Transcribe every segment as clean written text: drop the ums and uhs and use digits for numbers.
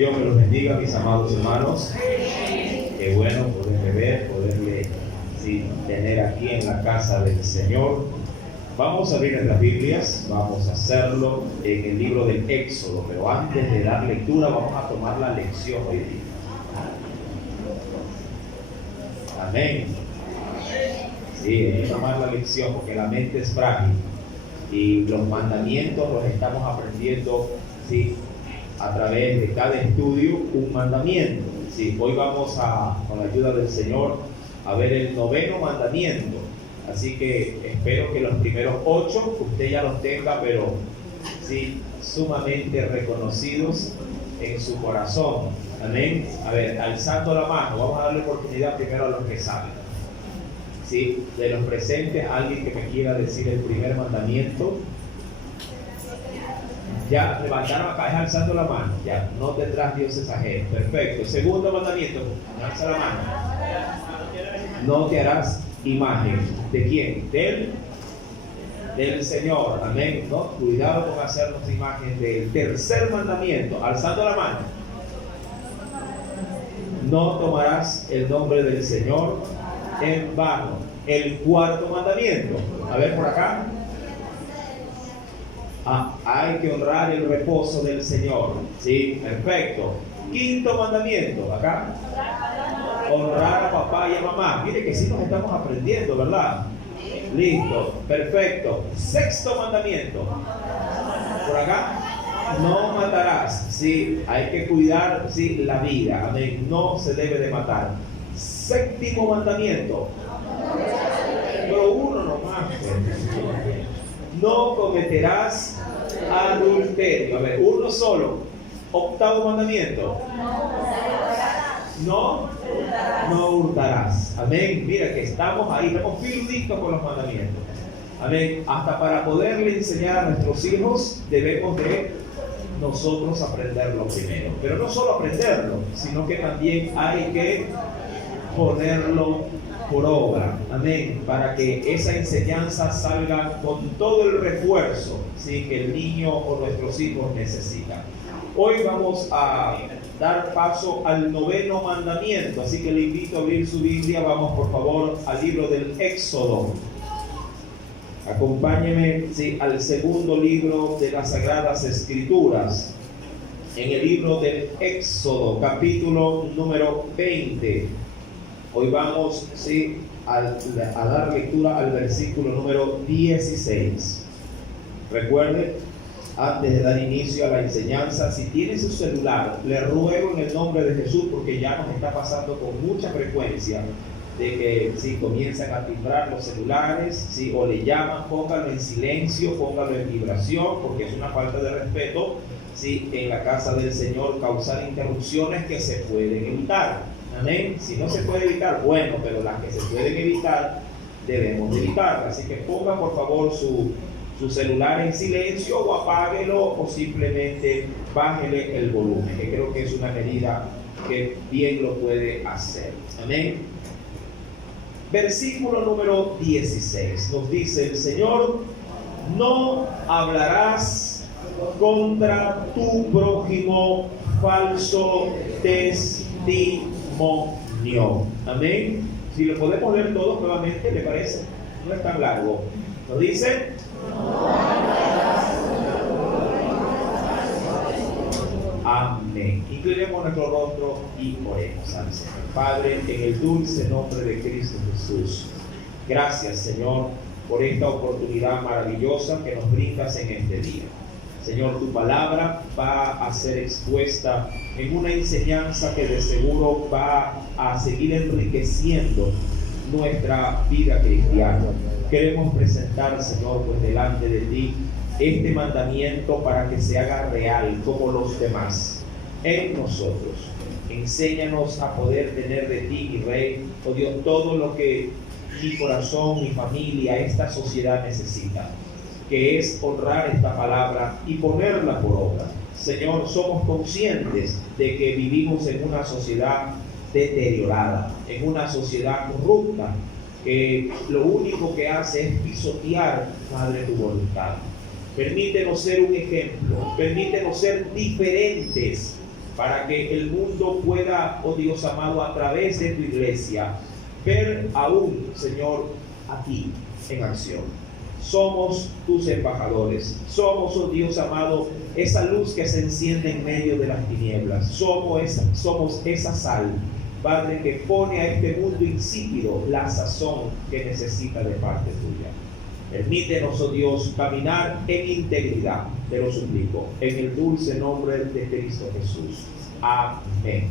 Dios me los bendiga, mis amados hermanos. Qué bueno poderle ver, poderle tener aquí en la casa del Señor. Vamos a abrir nuestras Biblias, vamos a hacerlo en el libro del Éxodo, pero antes de dar lectura vamos a tomar la lección hoy día. Amén. Sí, hay que tomar la lección porque la mente es frágil y los mandamientos los estamos aprendiendo a través de cada estudio un mandamiento. Hoy vamos con la ayuda del Señor a ver el 9º mandamiento. Así que espero que los primeros 8 usted ya los tenga, pero sumamente reconocidos en su corazón. Amén. A ver, alzando la mano, vamos a darle oportunidad primero a los que saben. De los presentes, alguien que me quiera decir el primer mandamiento. Ya levantaron acá, es alzando la mano. Ya, no tendrás dioses ajenos. Perfecto. Segundo mandamiento, alza la mano. No te harás imagen. ¿De quién? Del Señor. Amén. ¿No? Cuidado con hacernos imagen del tercer mandamiento. Alzando la mano. No tomarás el nombre del Señor en vano. El cuarto mandamiento. A ver por acá. Hay que honrar el reposo del Señor. Sí, perfecto. Quinto mandamiento. Acá. Honrar a papá y a mamá. Mire que sí nos estamos aprendiendo, ¿verdad? Listo, perfecto. Sexto mandamiento. Por acá. No matarás. Sí, hay que cuidar la vida. Amén. No se debe de matar. Séptimo mandamiento. Pero uno nomás. No cometerás adulterio. A ver, uno solo. Octavo mandamiento. No hurtarás. Amén. Mira que estamos ahí, estamos listos con los mandamientos. Amén. Hasta para poderle enseñar a nuestros hijos debemos de nosotros aprenderlo primero. Pero no solo aprenderlo, sino que también hay que ponerlo por obra. Amén. Para que esa enseñanza salga con todo el refuerzo que el niño o nuestros hijos necesitan. Hoy vamos a dar paso al 9º mandamiento, así que le invito a abrir su Biblia. Vamos por favor al libro del Éxodo. Acompáñeme al segundo libro de las Sagradas Escrituras, en el libro del Éxodo, capítulo número 20. Hoy vamos a dar lectura al versículo número 16. Recuerden, antes de dar inicio a la enseñanza, si tiene su celular, le ruego en el nombre de Jesús, porque ya nos está pasando con mucha frecuencia de que comienzan a timbrar los celulares, o le llaman, póngalo en silencio, póngalo en vibración, porque es una falta de respeto en la casa del Señor causar interrupciones que se pueden evitar. Amén. Si no se puede evitar, bueno, pero las que se pueden evitar debemos evitarlas. Así que ponga por favor su celular en silencio, o apáguelo, o simplemente bájele el volumen, que creo que es una medida que bien lo puede hacer. Amén. Versículo número 16 nos dice el Señor: no hablarás contra tu prójimo falso testimonio. Amén. Si lo podemos leer todos nuevamente, ¿le parece? No es tan largo. Lo dice: amén. Inclinemos nuestro rostro y oremos al Señor. Padre, en el dulce nombre de Cristo Jesús, gracias, Señor, por esta oportunidad maravillosa que nos brindas en este día. Señor, tu palabra va a ser expuesta en una enseñanza que de seguro va a seguir enriqueciendo nuestra vida cristiana. Queremos presentar, Señor, pues delante de ti este mandamiento para que se haga real como los demás en nosotros. Enséñanos a poder tener de ti, mi Rey, oh Dios, todo lo que mi corazón, mi familia, esta sociedad necesita, que es honrar esta palabra y ponerla por obra. Señor, somos conscientes de que vivimos en una sociedad deteriorada, en una sociedad corrupta, que lo único que hace es pisotear, Padre, tu voluntad. Permítenos ser un ejemplo, permítenos ser diferentes para que el mundo pueda, oh Dios amado, a través de tu iglesia, ver aún, Señor, a ti en acción. Somos tus embajadores. Somos, oh Dios amado, esa luz que se enciende en medio de las tinieblas. Somos esa sal, Padre, que pone a este mundo insípido la sazón que necesita de parte tuya. Permítenos, oh Dios, caminar en integridad. Te lo suplico, en el dulce nombre de Cristo Jesús. Amén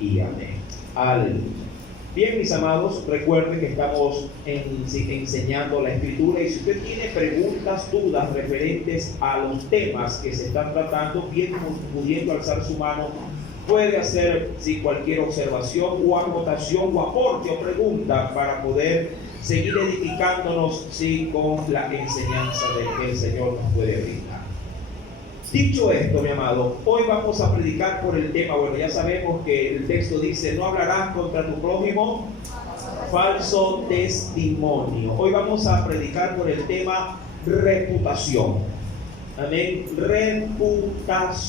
y amén. Aleluya. Bien, mis amados, recuerden que estamos enseñando la Escritura, y si usted tiene preguntas, dudas referentes a los temas que se están tratando, bien pudiendo alzar su mano, puede hacer cualquier observación o anotación o aporte o pregunta para poder seguir edificándonos con la enseñanza que el Señor nos puede brindar. Dicho esto, mi amado, hoy vamos a predicar por el tema. Bueno, ya sabemos que el texto dice: no hablarás contra tu prójimo falso testimonio. Hoy vamos a predicar por el tema reputación. Amén. Reputación.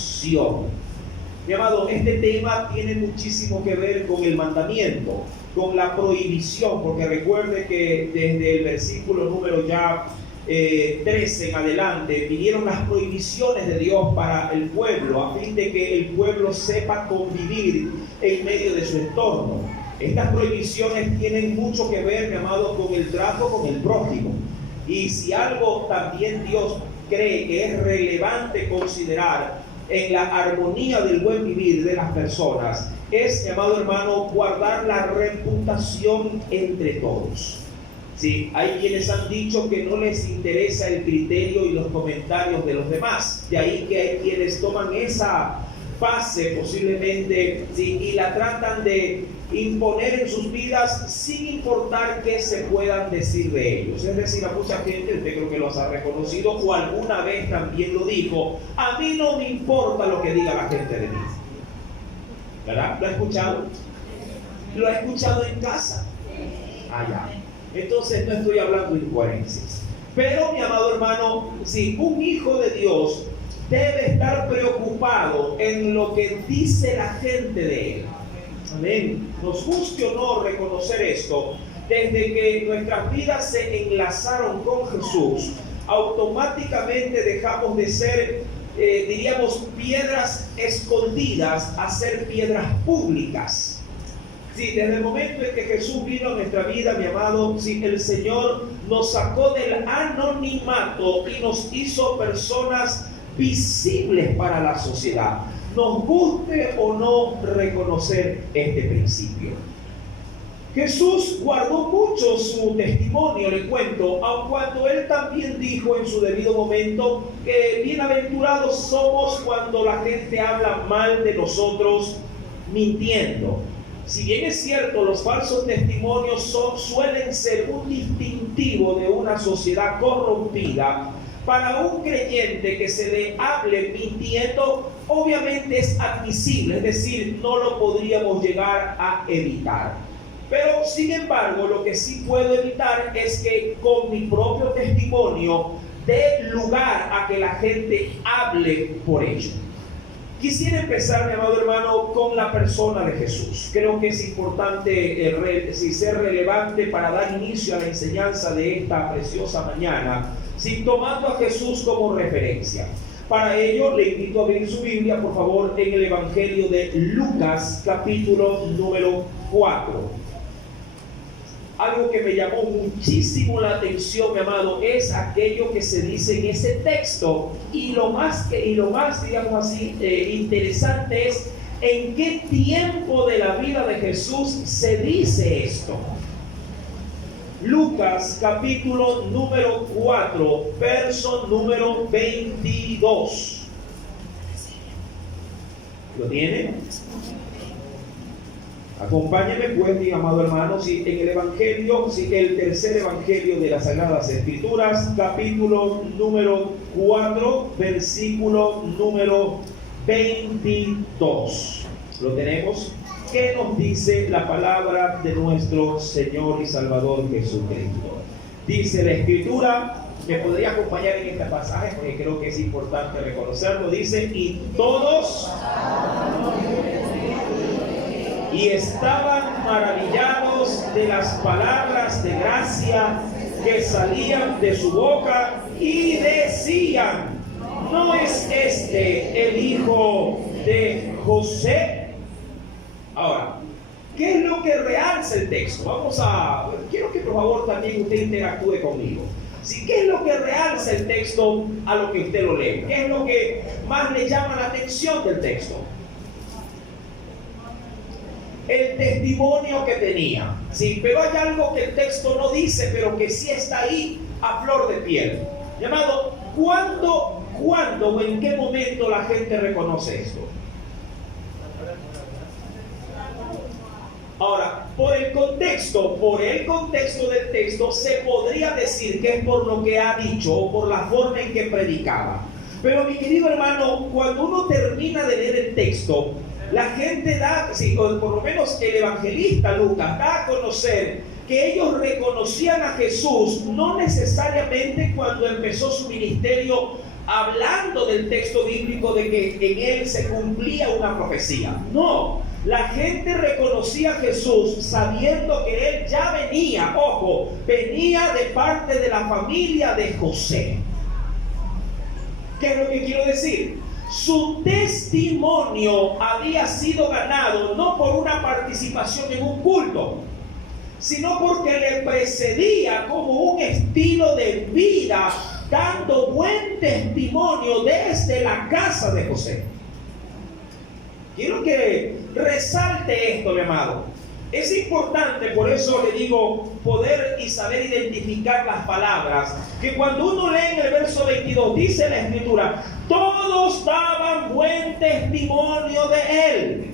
Mi amado, este tema tiene muchísimo que ver con el mandamiento, con la prohibición, porque recuerde que desde el versículo número 13 en adelante vinieron las prohibiciones de Dios para el pueblo, a fin de que el pueblo sepa convivir en medio de su entorno. Estas prohibiciones tienen mucho que ver, mi amado, con el trato con el prójimo. Y si algo también Dios cree que es relevante considerar en la armonía del buen vivir de las personas, es, mi amado hermano, guardar la reputación entre todos. Sí, hay quienes han dicho que no les interesa el criterio y los comentarios de los demás. De ahí que hay quienes toman esa fase posiblemente, sí, y la tratan de imponer en sus vidas sin importar qué se puedan decir de ellos. Es decir, a mucha gente, usted creo que los ha reconocido o alguna vez también lo dijo: a mí no me importa lo que diga la gente de mí. ¿Verdad? ¿Lo ha escuchado? ¿Lo ha escuchado en casa? Allá. Entonces no estoy hablando de incoherencias. Pero, mi amado hermano, si un hijo de Dios debe estar preocupado en lo que dice la gente de él. Amén. Nos guste o no reconocer esto, desde que nuestras vidas se enlazaron con Jesús, automáticamente dejamos de ser, diríamos, piedras escondidas a ser piedras públicas. Sí, desde el momento en que Jesús vino a nuestra vida, mi amado, sí, el Señor nos sacó del anonimato y nos hizo personas visibles para la sociedad. Nos guste o no reconocer este principio. Jesús guardó mucho su testimonio, le cuento, aun cuando Él también dijo en su debido momento que bienaventurados somos cuando la gente habla mal de nosotros mintiendo. Si bien es cierto, los falsos testimonios suelen ser un distintivo de una sociedad corrompida, para un creyente que se le hable mintiendo, obviamente es admisible, es decir, no lo podríamos llegar a evitar. Pero, sin embargo, lo que sí puedo evitar es que con mi propio testimonio dé lugar a que la gente hable por ello. Quisiera empezar, mi amado hermano, con la persona de Jesús. Creo que es importante ser relevante para dar inicio a la enseñanza de esta preciosa mañana, tomando a Jesús como referencia. Para ello, le invito a abrir su Biblia, por favor, en el Evangelio de Lucas, capítulo número 4. Algo que me llamó muchísimo la atención, mi amado, es aquello que se dice en ese texto. Y lo más, digamos así, interesante es en qué tiempo de la vida de Jesús se dice esto. Lucas, capítulo número 4, verso número 22. ¿Lo tiene? Acompáñeme pues, mi amado hermano, en el Evangelio, el tercer Evangelio de las Sagradas Escrituras, capítulo número 4, versículo número 22. ¿Lo tenemos? ¿Qué nos dice la palabra de nuestro Señor y Salvador Jesucristo? Dice la Escritura, me podría acompañar en este pasaje porque creo que es importante reconocerlo. Dice: y todos y estaban maravillados de las palabras de gracia que salían de su boca y decían: ¿no es este el hijo de José? Ahora, ¿qué es lo que realza el texto? Quiero que por favor también usted interactúe conmigo. ¿Sí? ¿Qué es lo que realza el texto a lo que usted lo lee? ¿Qué es lo que más le llama la atención del texto? El testimonio que tenía. Sí, pero hay algo que el texto no dice, pero que sí está ahí a flor de piel. Llamado, ¿cuándo o en qué momento la gente reconoce esto? Ahora, por el contexto del texto, se podría decir que es por lo que ha dicho o por la forma en que predicaba. Pero mi querido hermano, cuando uno termina de leer el texto, la gente o por lo menos el evangelista Lucas da a conocer que ellos reconocían a Jesús no necesariamente cuando empezó su ministerio hablando del texto bíblico de que en él se cumplía una profecía. No. La gente reconocía a Jesús sabiendo que él ya venía de parte de la familia de José. ¿Qué es lo que quiero decir? Su testimonio había sido ganado no por una participación en un culto, sino porque le precedía como un estilo de vida, dando buen testimonio desde la casa de José. Quiero que resalte esto, mi amado. Es importante, por eso le digo, poder y saber identificar las palabras. Que cuando uno lee en el verso 22, dice la Escritura: todos daban buen testimonio de él.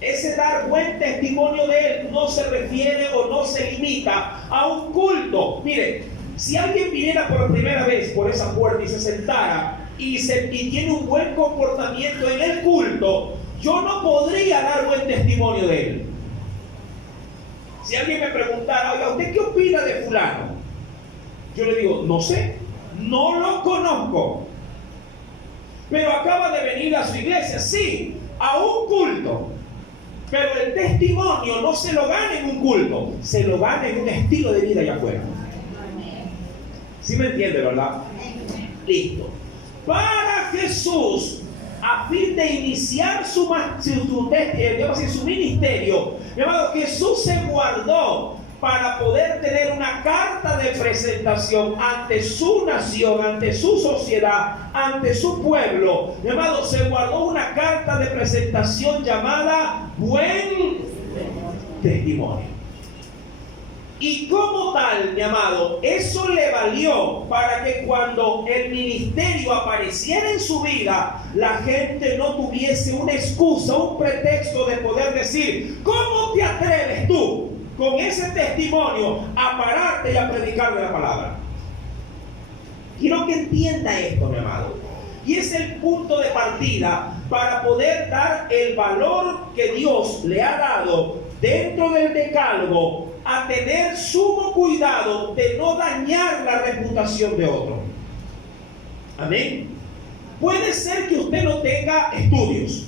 Ese dar buen testimonio de él no se refiere o no se limita a un culto. Mire, si alguien viniera por primera vez por esa puerta y se sentara y tiene un buen comportamiento en el culto, yo no podría dar buen testimonio de él. Si alguien me preguntara: oiga, ¿usted qué opina de fulano? Yo le digo: no sé, no lo conozco, pero acaba de venir a su iglesia, sí, a un culto. Pero el testimonio no se lo gana en un culto, se lo gana en un estilo de vida allá afuera. ¿Sí me entiende, verdad? Listo. Para Jesús, a fin de iniciar su ministerio, Jesús se guardó para poder tener una carta de presentación ante su nación, ante su sociedad, ante su pueblo. Se guardó una carta de presentación llamada buen testimonio. Y como tal, mi amado, eso le valió para que cuando el ministerio apareciera en su vida, la gente no tuviese una excusa, un pretexto de poder decir: ¿cómo te atreves tú con ese testimonio a pararte y a predicarle la palabra? Quiero que entienda esto, mi amado. Y es el punto de partida para poder dar el valor que Dios le ha dado dentro del decálogo, a tener sumo cuidado de no dañar la reputación de otro. Amén. Puede ser que usted no tenga estudios.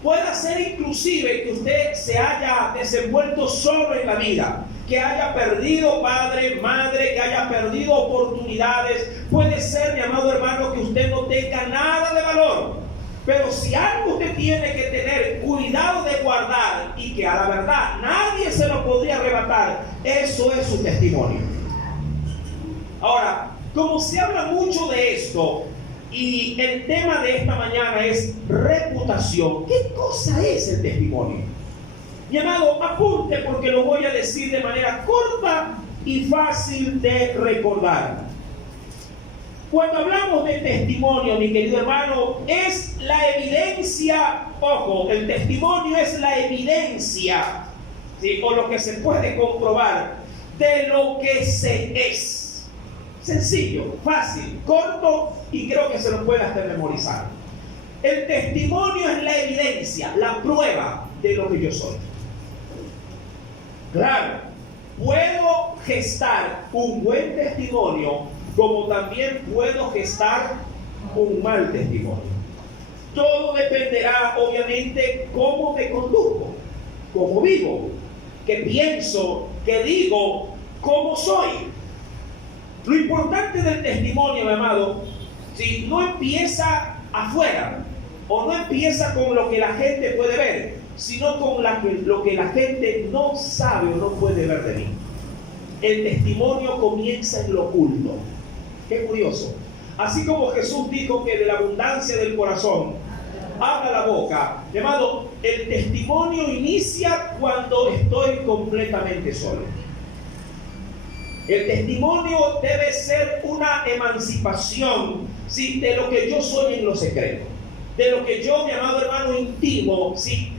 Puede ser inclusive que usted se haya desenvuelto solo en la vida, que haya perdido padre, madre, que haya perdido oportunidades. Puede ser, mi amado hermano, que usted no tenga nada de valor. Pero si algo usted tiene que tener cuidado de guardar, y que a la verdad nadie se lo podría arrebatar, eso es su testimonio. Ahora, como se habla mucho de esto, y el tema de esta mañana es reputación, ¿qué cosa es el testimonio? Mi amado, apunte, porque lo voy a decir de manera corta y fácil de recordar. Cuando hablamos de testimonio, mi querido hermano, es la evidencia, ojo, el testimonio es la evidencia, ¿sí?, o lo que se puede comprobar de lo que se es. Sencillo, fácil, corto, y creo que se lo puede hasta memorizar. El testimonio es la evidencia, la prueba de lo que yo soy. Claro, puedo gestar un buen testimonio, como también puedo gestar un mal testimonio. Todo dependerá, obviamente, cómo me conduzco. cómo vivo, qué pienso, qué digo, cómo soy. Lo importante del testimonio, mi amado, si no empieza afuera o no empieza con lo que la gente puede ver, sino con lo que la gente no sabe o no puede ver de mí. El testimonio comienza en lo oculto. Qué curioso. Así como Jesús dijo que de la abundancia del corazón habla la boca, mi amado, el testimonio inicia cuando estoy completamente solo. El testimonio debe ser una emancipación, ¿sí?, de lo que yo soy en lo secreto, de lo que yo, mi amado hermano, intimo, ¿sí?,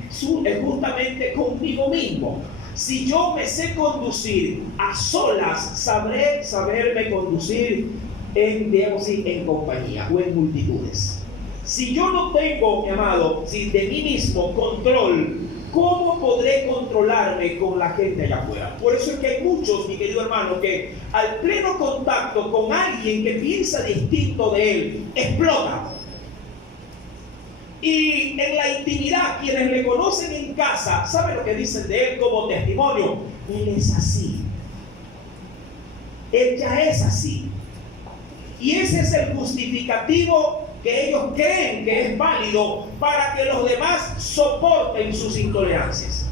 es justamente conmigo mismo. Si yo me sé conducir a solas, saberme conducir en, digamos así, en compañía o en multitudes. Si yo no tengo, mi amado, ¿sí?, de mí mismo control, ¿cómo podré controlarme con la gente allá afuera? Por eso es que hay muchos, mi querido hermano, que al pleno contacto con alguien que piensa distinto de él, explota. Y en la intimidad, quienes le conocen en casa, ¿saben lo que dicen de él como testimonio? Él es así. Él ya es así. Y ese es el justificativo que ellos creen que es válido para que los demás soporten sus intolerancias.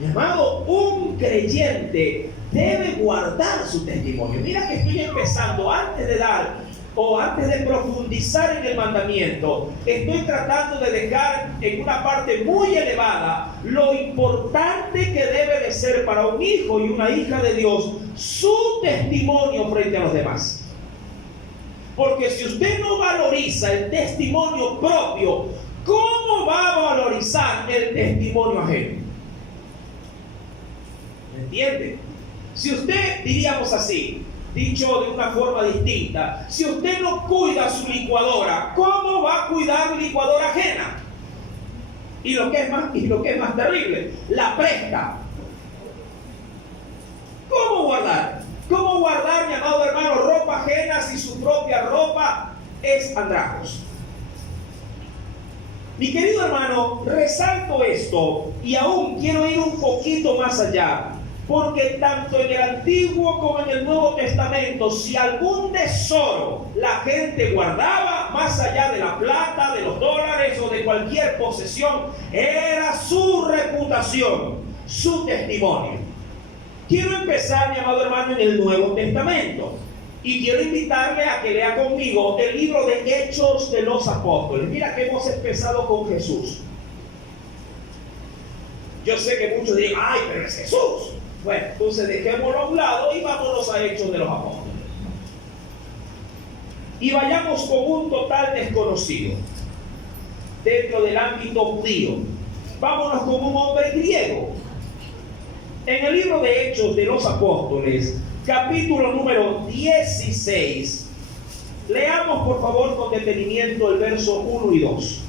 Mi amado, un creyente debe guardar su testimonio. Mira que estoy empezando, antes de dar o antes de profundizar en el mandamiento, estoy tratando de dejar en una parte muy elevada lo importante que debe de ser para un hijo y una hija de Dios su testimonio frente a los demás. Porque si usted no valoriza el testimonio propio, ¿cómo va a valorizar el testimonio ajeno? ¿Me entiende? Si usted, diríamos así, dicho de una forma distinta, si usted no cuida su licuadora, ¿cómo va a cuidar licuadora ajena? Y lo que es más terrible, la presta. ¿Cómo guardar? ¿Cómo guardar, mi amado hermano, ropa ajena si su propia ropa es andrajos? Mi querido hermano, resalto esto y aún quiero ir un poquito más allá, porque tanto en el Antiguo como en el Nuevo Testamento, si algún tesoro la gente guardaba, más allá de la plata, de los dólares o de cualquier posesión, era su reputación, su testimonio. Quiero empezar, mi amado hermano, en el Nuevo Testamento. Y quiero invitarle a que lea conmigo el libro de Hechos de los Apóstoles. Mira que hemos empezado con Jesús. Yo sé que muchos dirán, ¡ay, pero es Jesús! Bueno, entonces dejémoslo a un lado y vámonos a Hechos de los Apóstoles. Y vayamos con un total desconocido dentro del ámbito judío. Vámonos con un hombre griego. En el libro de Hechos de los Apóstoles, capítulo número 16, leamos por favor con detenimiento el verso 1 y 2.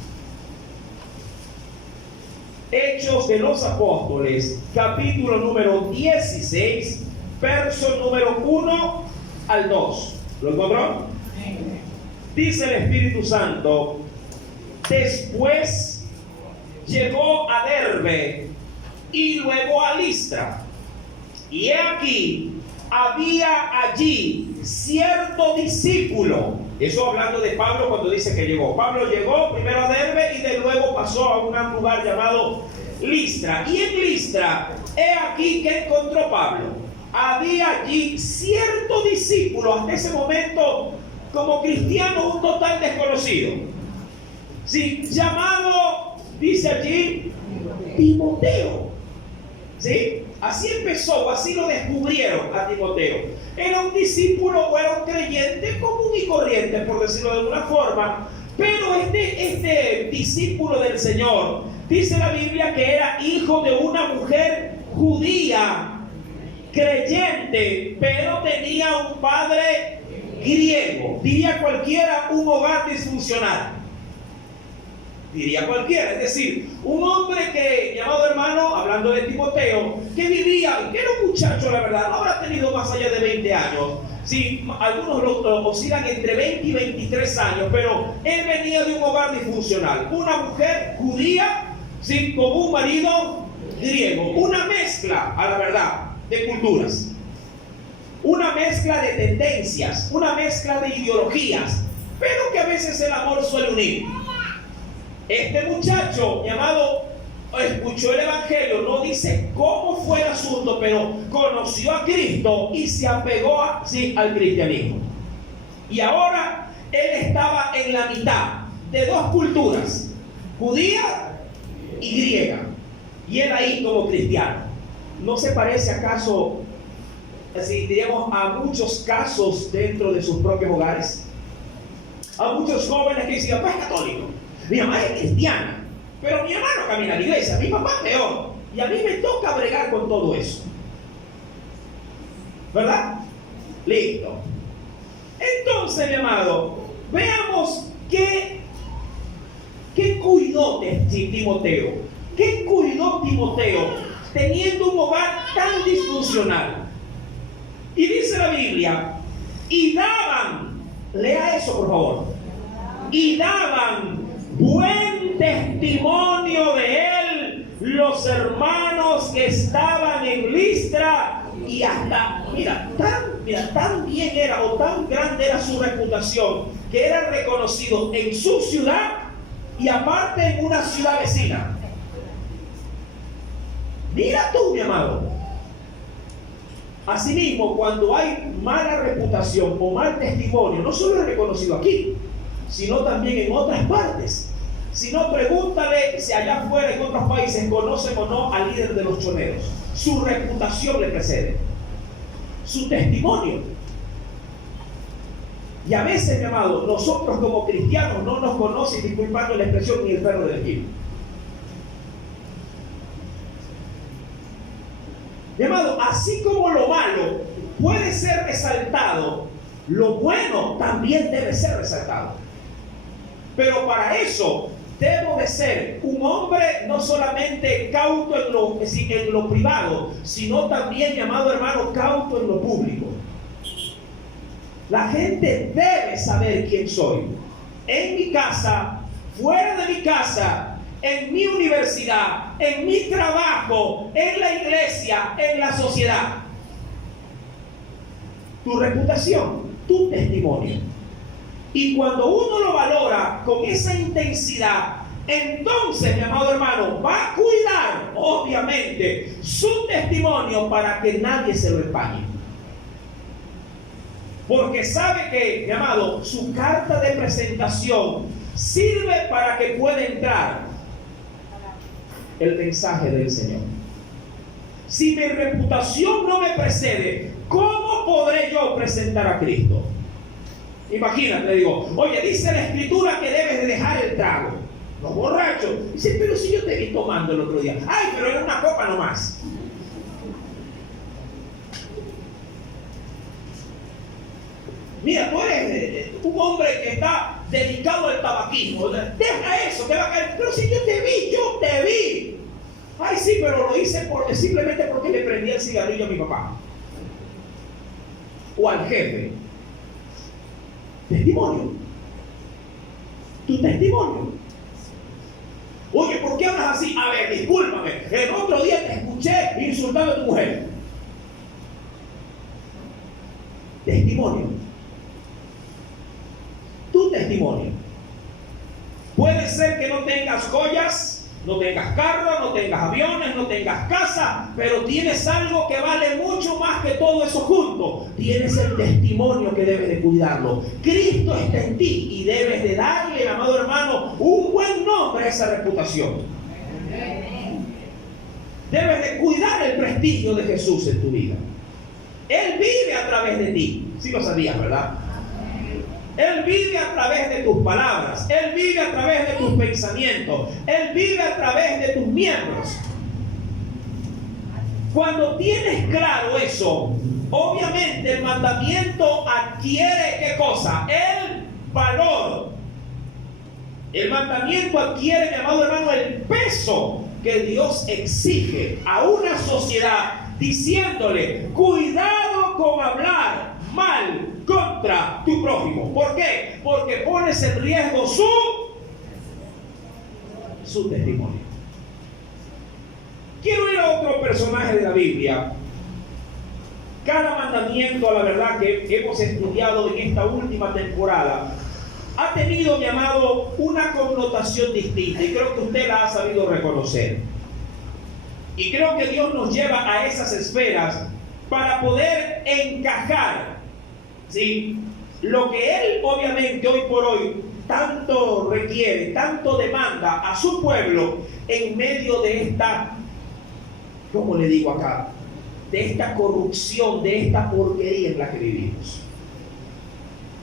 Hechos de los Apóstoles, capítulo número 16, verso número 1 al 2. ¿Lo encontró? Dice el Espíritu Santo: después llegó a Derbe y luego a Listra. Y he aquí, había allí cierto discípulo. Eso hablando de Pablo cuando dice que llegó. Pablo llegó primero a Derbe y de luego pasó a un lugar llamado Listra. Y en Listra, he aquí que encontró Pablo. Había allí cierto discípulo, hasta ese momento como cristiano, un total desconocido. Sí, llamado, dice allí, Timoteo. ¿Sí? Así empezó, así lo descubrieron a Timoteo. Era un discípulo o era un creyente común y corriente, por decirlo de alguna forma. Pero este discípulo del Señor, dice la Biblia que era hijo de una mujer judía, creyente, pero tenía un padre griego. Diría cualquiera, un hogar disfuncional. Diría cualquiera, es decir, un hombre que, llamado hermano, hablando de Timoteo, que vivía, que era un muchacho, la verdad, no habrá tenido más allá de 20 años. Sí, algunos lo oscilan entre 20 y 23 años, pero él venía de un hogar disfuncional. Una mujer judía, ¿sí? Con un marido griego. Una mezcla, a la verdad, de culturas. Una mezcla de tendencias, una mezcla de ideologías, pero que a veces el amor suele unir. Este muchacho, mi amado, escuchó el evangelio, no dice cómo fue el asunto, pero conoció a Cristo y se apegó al cristianismo. Y ahora él estaba en la mitad de dos culturas, judía y griega, y él ahí como cristiano. ¿No se parece acaso, así diríamos, a muchos casos dentro de sus propios hogares? A muchos jóvenes que dicen: papá es católico, mi mamá es cristiana, pero mi hermano camina a la iglesia, mi papá peor, y a mí me toca bregar con todo eso. ¿Verdad? Listo. Entonces, mi amado, veamos qué cuidó Timoteo. ¿Qué cuidó Timoteo teniendo un hogar tan disfuncional? Y dice la Biblia, y daban, lea eso por favor, y daban buen testimonio de él los hermanos que estaban en Listra, y hasta, tan bien era o tan grande era su reputación, que era reconocido en su ciudad y aparte en una ciudad vecina. Mira tú, mi amado. Asimismo, cuando hay mala reputación o mal testimonio, no solo es reconocido aquí, sino también en otras partes. Si no, pregúntale si allá afuera en otros países conocen o no al líder de los choneros. Su reputación le precede, su testimonio. Y a veces, mi amado, nosotros como cristianos no nos conocen, disculpando la expresión, ni el perro del esquina. Mi amado, así como lo malo puede ser resaltado, lo bueno también debe ser resaltado. Pero para eso debo de ser un hombre no solamente cauto en lo privado, sino también, mi amado hermano, cauto en lo público. La gente debe saber quién soy. En mi casa, fuera de mi casa, en mi universidad, en mi trabajo, en la iglesia, en la sociedad. Tu reputación, tu testimonio. Y cuando uno lo valora con esa intensidad, entonces, mi amado hermano, va a cuidar, obviamente, su testimonio para que nadie se lo empañe. Porque sabe que, mi amado, su carta de presentación sirve para que pueda entrar el mensaje del Señor. Si mi reputación no me precede, ¿cómo podré yo presentar a Cristo? Imagínate, le digo: oye, dice la Escritura que debes de dejar el trago. Los borrachos dicen: pero si yo te vi tomando el otro día. Ay, pero era una copa nomás. Mira, tú eres un hombre que está dedicado al tabaquismo. Deja eso, que va a caer. Pero si yo te vi. Ay, sí, pero lo hice simplemente porque le prendí el cigarrillo a mi papá. O al jefe. Testimonio. Tu testimonio. Oye, ¿por qué hablas así? A ver, discúlpame. El otro día te escuché insultando a tu mujer. Testimonio. Tu testimonio. Puede ser que no tengas joyas, no tengas carro, no tengas aviones, no tengas casa, pero tienes algo que vale mucho más que todo eso junto. Tienes el testimonio que debes de cuidarlo. Cristo está en ti y debes de darle, amado hermano, un buen nombre a esa reputación. Debes de cuidar el prestigio de Jesús en tu vida. Él vive a través de ti. Sí lo sabías, ¿verdad? Él vive a través de tus palabras. Él vive a través de tus pensamientos. Él vive a través de tus miembros. Cuando tienes claro eso, obviamente el mandamiento adquiere ¿qué cosa? El valor. El mandamiento adquiere, mi amado hermano, el peso que Dios exige a una sociedad, diciéndole: cuidado con hablar mal contra tu prójimo. ¿Por qué? Porque pones en riesgo su testimonio. otro personaje de la Biblia, cada mandamiento, a la verdad, que hemos estudiado en esta última temporada, ha tenido, mi amado, una connotación distinta, y creo que usted la ha sabido reconocer. Y creo que Dios nos lleva a esas esferas para poder encajar, ¿sí?, lo que Él obviamente hoy por hoy tanto requiere, tanto demanda a su pueblo en medio de esta, ¿cómo le digo acá?, de esta corrupción, de esta porquería en la que vivimos.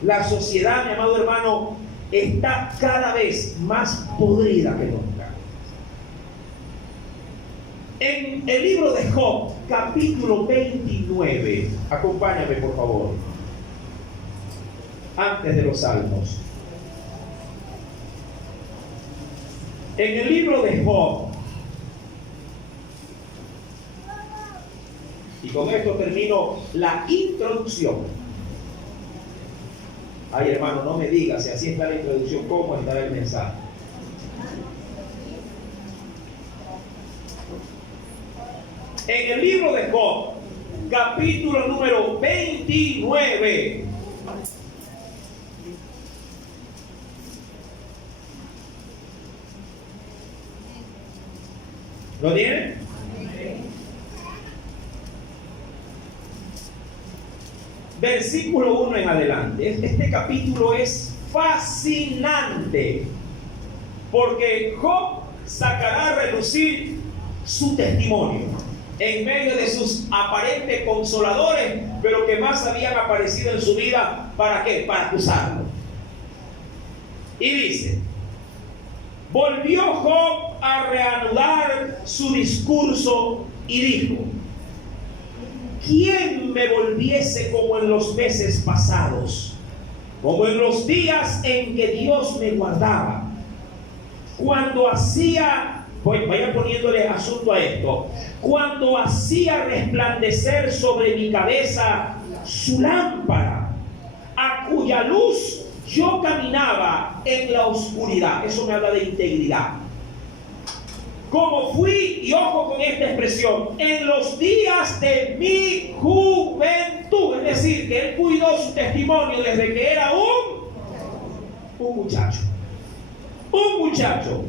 La sociedad, mi amado hermano, está cada vez más podrida que nunca. En el libro de Job, capítulo 29, acompáñame por favor, antes de los Salmos. En el libro de Job, y con esto termino la introducción. Ay, hermano, no me digas, si así está la introducción, ¿cómo estará el mensaje? En el libro de Job, capítulo número 29. ¿Lo tienen? Versículo 1 en adelante. Este capítulo es fascinante, porque Job sacará a relucir su testimonio en medio de sus aparentes consoladores, pero que más habían aparecido en su vida. ¿Para qué? Para acusarlo. Y dice: volvió Job a reanudar su discurso y dijo: ¿quién me volviese como en los meses pasados, como en los días en que Dios me guardaba, cuando hacía, vaya poniéndole asunto a esto, cuando hacía resplandecer sobre mi cabeza su lámpara, a cuya luz yo caminaba en la oscuridad? Eso me habla de integridad. Como fui, y ojo con esta expresión, en los días de mi juventud. Es decir, que él cuidó su testimonio desde que era un muchacho. Un muchacho.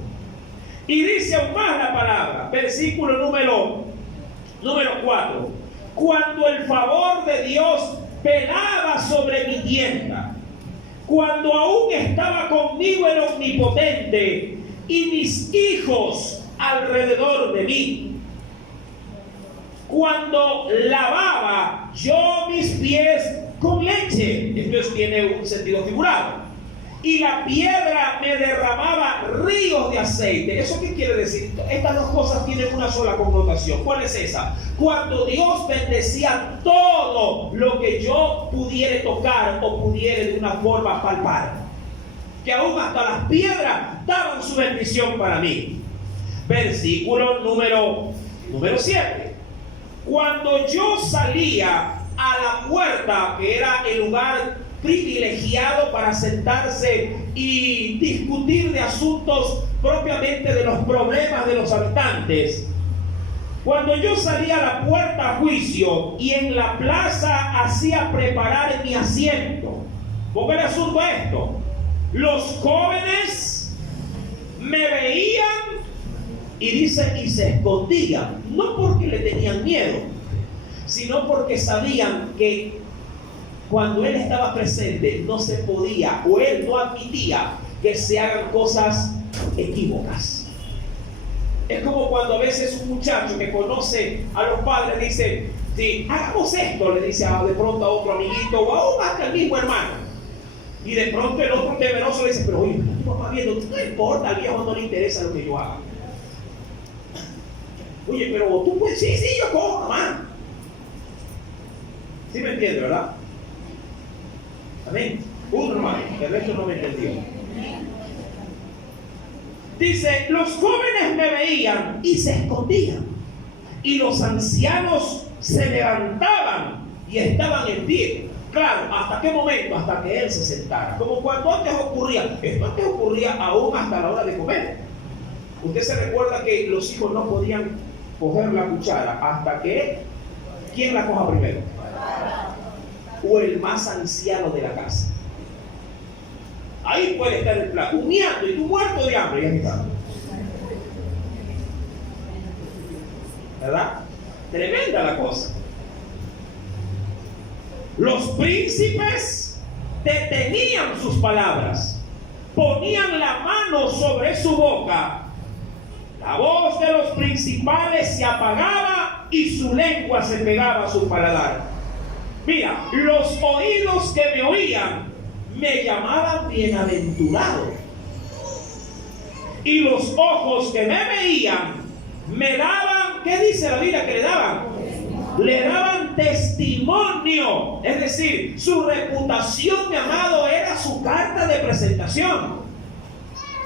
Y dice aún más la palabra, versículo número 4. Cuando el favor de Dios velaba sobre mi tienda, cuando aún estaba conmigo el Omnipotente y mis hijos alrededor de mí, cuando lavaba yo mis pies con leche, esto tiene un sentido figurado, y la piedra me derramaba ríos de aceite. ¿Eso qué quiere decir? Estas dos cosas tienen una sola connotación. ¿Cuál es esa? Cuando Dios bendecía todo lo que yo pudiera tocar o pudiera de una forma palpar, que aún hasta las piedras daban su bendición para mí. Versículo número 7. Cuando yo salía a la puerta, que era el lugar privilegiado para sentarse y discutir de asuntos propiamente de los problemas de los habitantes, cuando yo salía a la puerta a juicio y en la plaza hacía preparar mi asiento, ponga el asunto a esto, los jóvenes me veían y dice, y se escondían, no porque le tenían miedo, sino porque sabían que cuando él estaba presente no se podía, o él no admitía que se hagan cosas equívocas. Es como cuando a veces un muchacho que conoce a los padres dice, sí, hagamos esto, le dice de pronto a otro amiguito o aún hasta el mismo hermano. Y de pronto el otro temeroso le dice, pero oye, tu papá viendo, no importa, al viejo no le interesa lo que yo haga. Oye, pero tú puedes, sí, yo cojo, mamá. ¿Sí me entiendes, verdad? Amén. Uno hermano, el resto no me entendió. Dice, los jóvenes me veían y se escondían, y los ancianos se levantaban y estaban en pie. Claro, ¿hasta qué momento? Hasta que él se sentara. Como cuando antes ocurría, esto antes ocurría aún hasta la hora de comer. Usted se recuerda que los hijos no podían coger la cuchara hasta que, ¿quién la coja primero? O el más anciano de la casa. Ahí puede estar el plato, humeando y tú muerto de hambre, ya está. ¿Verdad? Tremenda la cosa. Los príncipes detenían sus palabras, ponían la mano sobre su boca. La voz de los principales se apagaba y su lengua se pegaba a su paladar. Mira, los oídos que me oían me llamaban bienaventurado, y los ojos que me veían me daban, ¿qué dice la Biblia que le daban? Le daban testimonio. Es decir, su reputación, mi amado, era su carta de presentación.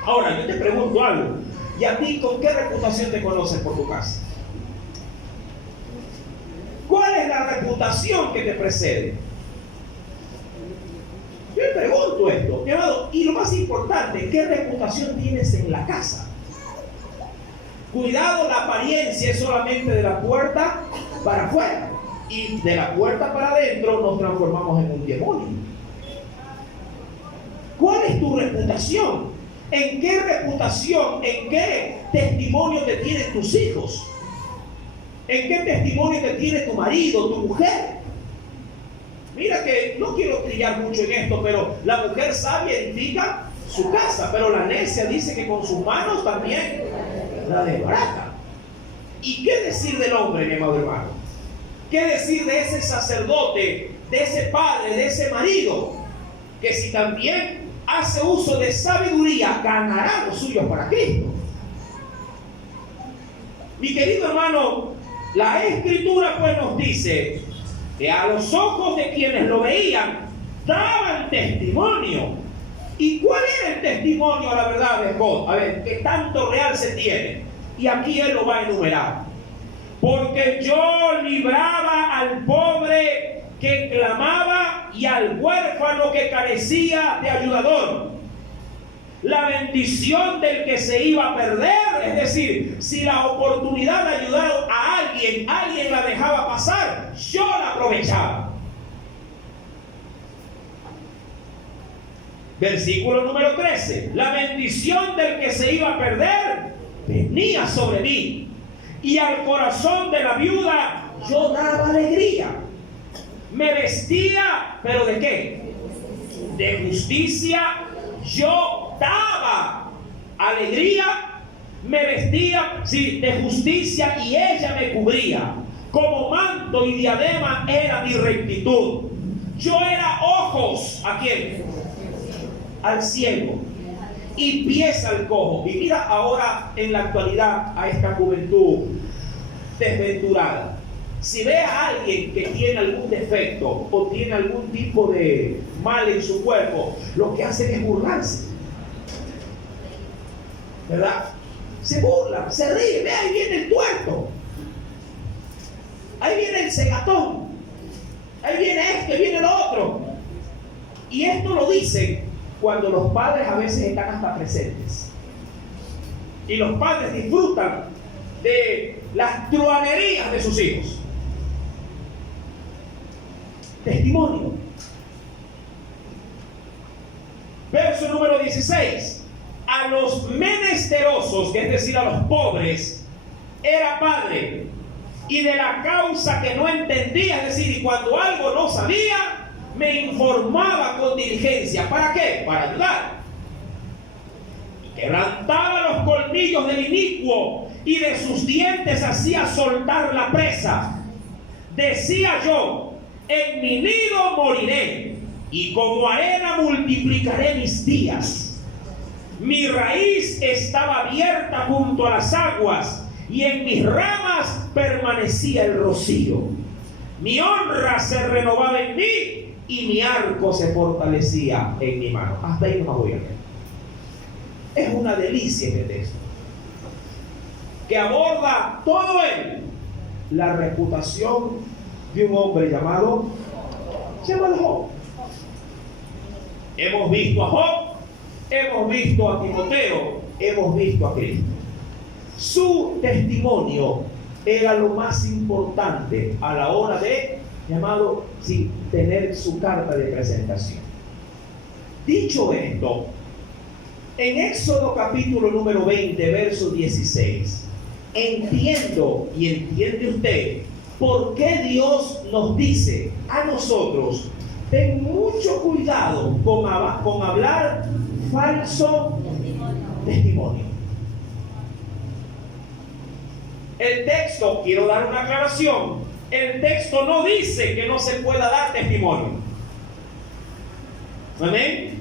Ahora, yo te pregunto algo. ¿Y a ti con qué reputación te conocen por tu casa? ¿Cuál es la reputación que te precede? Yo te pregunto esto, mi amado, y lo más importante, ¿qué reputación tienes en la casa? Cuidado, la apariencia es solamente de la puerta para afuera, y de la puerta para adentro nos transformamos en un demonio. ¿Cuál es tu reputación? ¿En qué reputación, en qué testimonio te tienen tus hijos? ¿En qué testimonio te tiene tu marido, tu mujer? Mira que no quiero trillar mucho en esto, pero la mujer sabia edifica su casa, pero la necia dice que con sus manos también la desbarata. ¿Y qué decir del hombre, mi amado hermano? ¿Qué decir de ese sacerdote, de ese padre, de ese marido, que si también hace uso de sabiduría, ganará los suyos para Cristo? Mi querido hermano, la Escritura pues nos dice que a los ojos de quienes lo veían daban testimonio. ¿Y cuál era el testimonio a la verdad de Dios? A ver, ¿qué tanto real se tiene? Y aquí él lo va a enumerar. Porque yo libraba al pobre que clamaba y al huérfano que carecía de ayudador. La bendición del que se iba a perder, es decir, si la oportunidad de ayudar a alguien la dejaba pasar, yo la aprovechaba. Versículo número 13. La bendición del que se iba a perder venía sobre mí, y al corazón de la viuda yo daba alegría. Me vestía, ¿pero de qué? De justicia. Yo daba alegría, me vestía, sí, de justicia, y ella me cubría. Como manto y diadema era mi rectitud. Yo era ojos, ¿a quién? Al ciego, y pies al cojo. Y mira ahora en la actualidad a esta juventud desventurada. Si ve a alguien que tiene algún defecto o tiene algún tipo de mal en su cuerpo, lo que hacen es burlarse, ¿verdad? Se burlan, se ríen. Ve, ahí viene el tuerto, ahí viene el cegatón, ahí viene este, viene lo otro. Y esto lo dicen cuando los padres a veces están hasta presentes, y los padres disfrutan de las truanerías de sus hijos. Testimonio. Verso número 16. A los menesterosos, que es decir, a los pobres, era padre, y de la causa que no entendía, es decir, y cuando algo no sabía, me informaba con diligencia. ¿Para qué? Para ayudar. Quebrantaba los colmillos del inicuo, y de sus dientes hacía soltar la presa. Decía yo: en mi nido moriré, y como arena multiplicaré mis días. Mi raíz estaba abierta junto a las aguas, y en mis ramas permanecía el rocío. Mi honra se renovaba en mí, y mi arco se fortalecía en mi mano. Hasta ahí no me voy a ver. Es una delicia este texto, que aborda todo él la reputación de un hombre llamado Job. Hemos visto a Job, hemos visto a Timoteo, hemos visto a Cristo. Su testimonio era lo más importante a la hora de, llamado, sí, tener su carta de presentación. Dicho esto, en Éxodo capítulo número 20, verso 16, entiendo y entiende usted por qué Dios nos dice a nosotros: ten mucho cuidado con hablar falso testimonio. El texto, quiero dar una aclaración, el texto no dice que no se pueda dar testimonio. ¿Amén?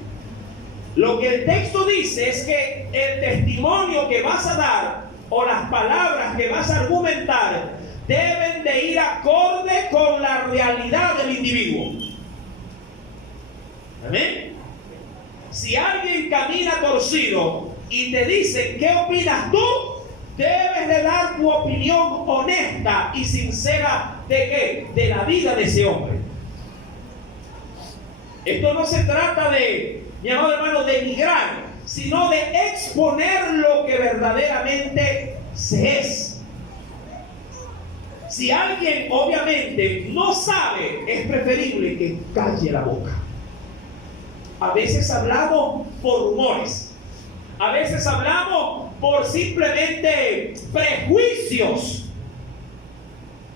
Lo que el texto dice es que el testimonio que vas a dar o las palabras que vas a argumentar deben de ir acorde con la realidad del individuo. ¿Amén? Si alguien camina torcido y te dicen ¿qué opinas tú?, debes de dar tu opinión honesta y sincera ¿de qué? De la vida de ese hombre. Esto no se trata de, mi amado hermano, de denigrar, sino de exponer lo que verdaderamente se es. Si alguien obviamente no sabe, es preferible que calle la boca. A veces hablamos por rumores, a veces hablamos por simplemente prejuicios.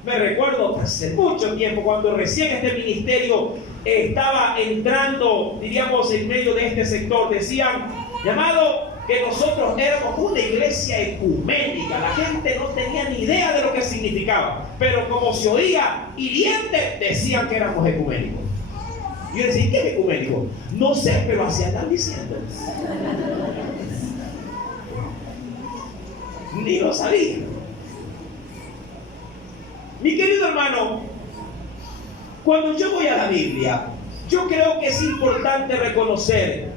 Me recuerdo hace mucho tiempo, cuando recién este ministerio estaba entrando, diríamos, en medio de este sector, decían, llamado, que nosotros éramos una iglesia ecuménica. La gente no tenía ni idea de lo que significaba, pero como se oía hiriente, decían que éramos ecuménicos. Y yo decía, ¿qué es ecuménico? No sé, pero así andan diciendo. Ni lo sabía. Mi querido hermano, cuando yo voy a la Biblia, yo creo que es importante reconocer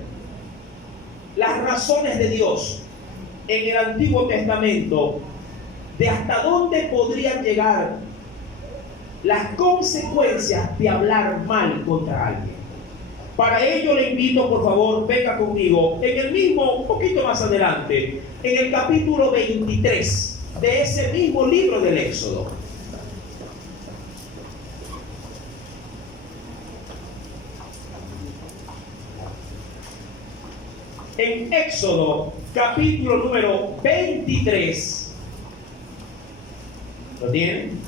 las razones de Dios en el Antiguo Testamento de hasta dónde podrían llegar las consecuencias de hablar mal contra alguien. Para ello le invito, por favor, venga conmigo en el mismo, un poquito más adelante, en el capítulo 23 de ese mismo libro del Éxodo. En Éxodo, capítulo número 23. ¿Lo tienen?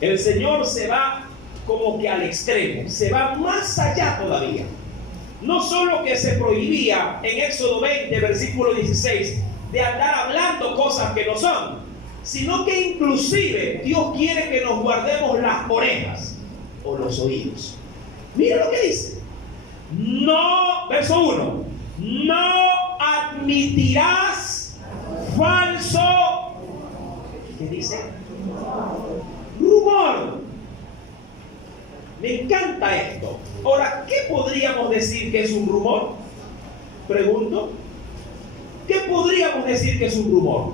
El Señor se va como que al extremo, se va más allá todavía. No solo que se prohibía en Éxodo 20, versículo 16, de andar hablando cosas que no son, sino que inclusive Dios quiere que nos guardemos las orejas o los oídos. Mira lo que dice. No, verso 1, no admitirás falso, ¿qué dice? Rumor. Me encanta esto. Ahora, ¿qué podríamos decir que es un rumor? Pregunto. ¿Qué podríamos decir que es un rumor?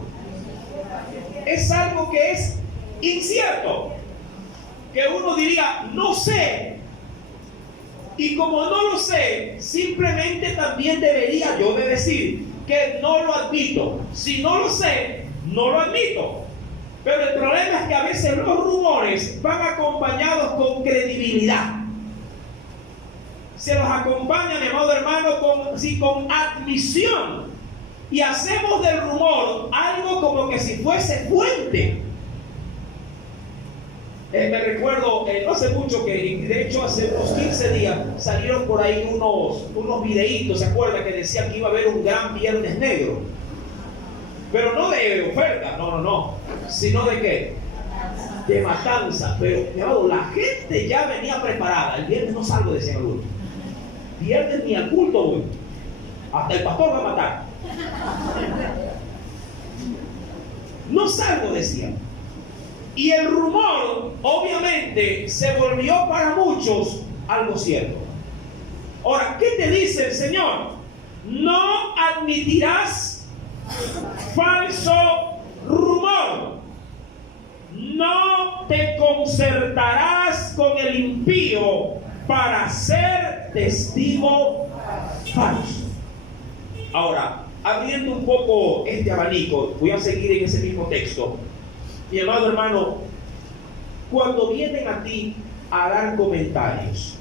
Es algo que es incierto, que uno diría, no sé. Y como no lo sé, simplemente también debería yo de decir que no lo admito. Si no lo sé, no lo admito. Pero el problema es que a veces los rumores van acompañados con credibilidad. Se los acompaña, mi amado hermano, con admisión. Y hacemos del rumor algo como que si fuese fuente. Me recuerdo, no hace mucho que, de hecho hace unos 15 días, salieron por ahí unos videitos, ¿se acuerdan? Que decían que iba a haber un gran viernes negro. Pero no de oferta, no, sino de qué? De matanza. Pero, mi amado, la gente ya venía preparada. El viernes no salgo, decían algunos. Viernes ni al culto voy. Hasta el pastor va a matar. No salgo, decían. Y el rumor, obviamente, se volvió para muchos algo cierto. Ahora, ¿qué te dice el Señor? No admitirás falso rumor. No te concertarás con el impío para ser testigo falso. Ahora, abriendo un poco este abanico, voy a seguir en ese mismo texto. Mi amado hermano, cuando vienen a ti a dar comentarios,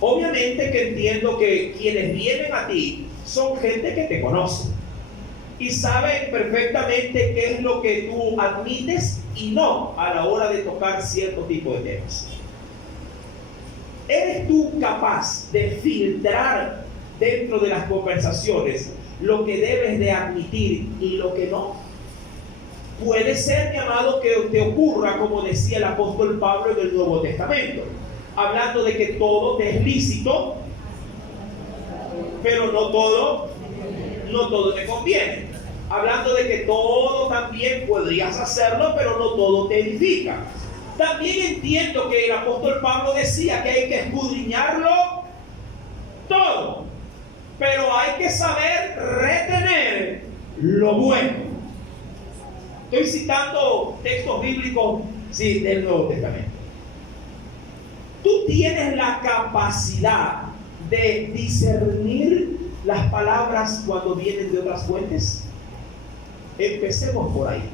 obviamente que entiendo que quienes vienen a ti son gente que te conoce y saben perfectamente qué es lo que tú admites y no a la hora de tocar cierto tipo de temas. ¿Eres tú capaz de filtrar dentro de las conversaciones lo que debes de admitir y lo que no? Puede ser, mi amado, que te ocurra como decía el apóstol Pablo en el Nuevo Testamento, hablando de que todo te es lícito, pero no todo te conviene. Hablando de que todo también podrías hacerlo, pero no todo te edifica. También entiendo que el apóstol Pablo decía que hay que escudriñarlo todo, pero hay que saber retener lo bueno. Estoy citando textos bíblicos, sí, del Nuevo Testamento. Tú tienes la capacidad de discernir las palabras cuando vienen de otras fuentes. Empecemos por ahí,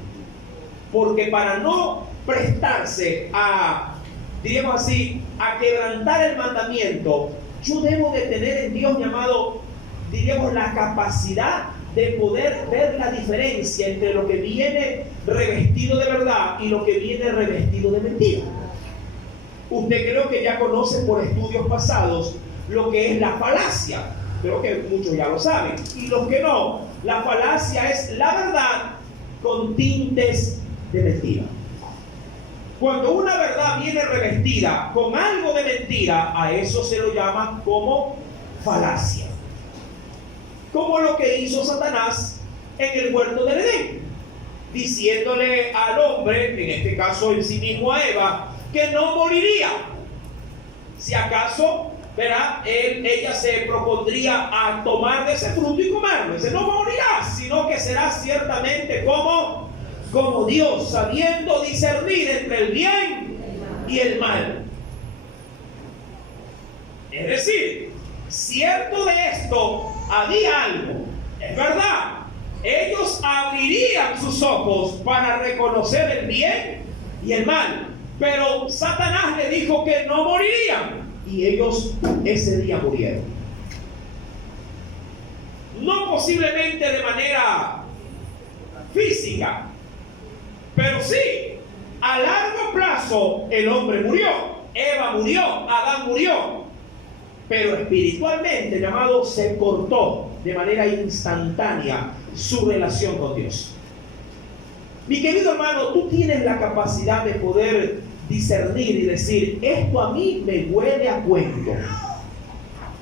porque para no prestarse a, diríamos así, a quebrantar el mandamiento, yo debo de tener en Dios, mi amado, diríamos, la capacidad de poder ver la diferencia entre lo que viene revestido de verdad y lo que viene revestido de mentira. Usted creo que ya conoce por estudios pasados lo que es la falacia. Creo que muchos ya lo saben. Y los que no, la falacia es la verdad con tintes de mentira. Cuando una verdad viene revestida con algo de mentira, a eso se lo llama como falacia. Como lo que hizo Satanás en el huerto del Edén, diciéndole al hombre, en este caso en sí mismo a Eva, que no moriría. Si acaso, ¿verdad? Ella se propondría a tomar de ese fruto y comerlo. Dice, no morirás, sino que serás ciertamente como Dios, sabiendo discernir entre el bien y el mal. Es decir, cierto de esto, había algo, es verdad. Ellos abrirían sus ojos para reconocer el bien y el mal, pero Satanás le dijo que no morirían. Y ellos ese día murieron. No posiblemente de manera física, pero sí, a largo plazo el hombre murió, Eva murió, Adán murió. Pero espiritualmente, mi amado, se cortó de manera instantánea su relación con Dios. Mi querido hermano, tú tienes la capacidad de poder discernir y decir, esto a mí me huele a cuento.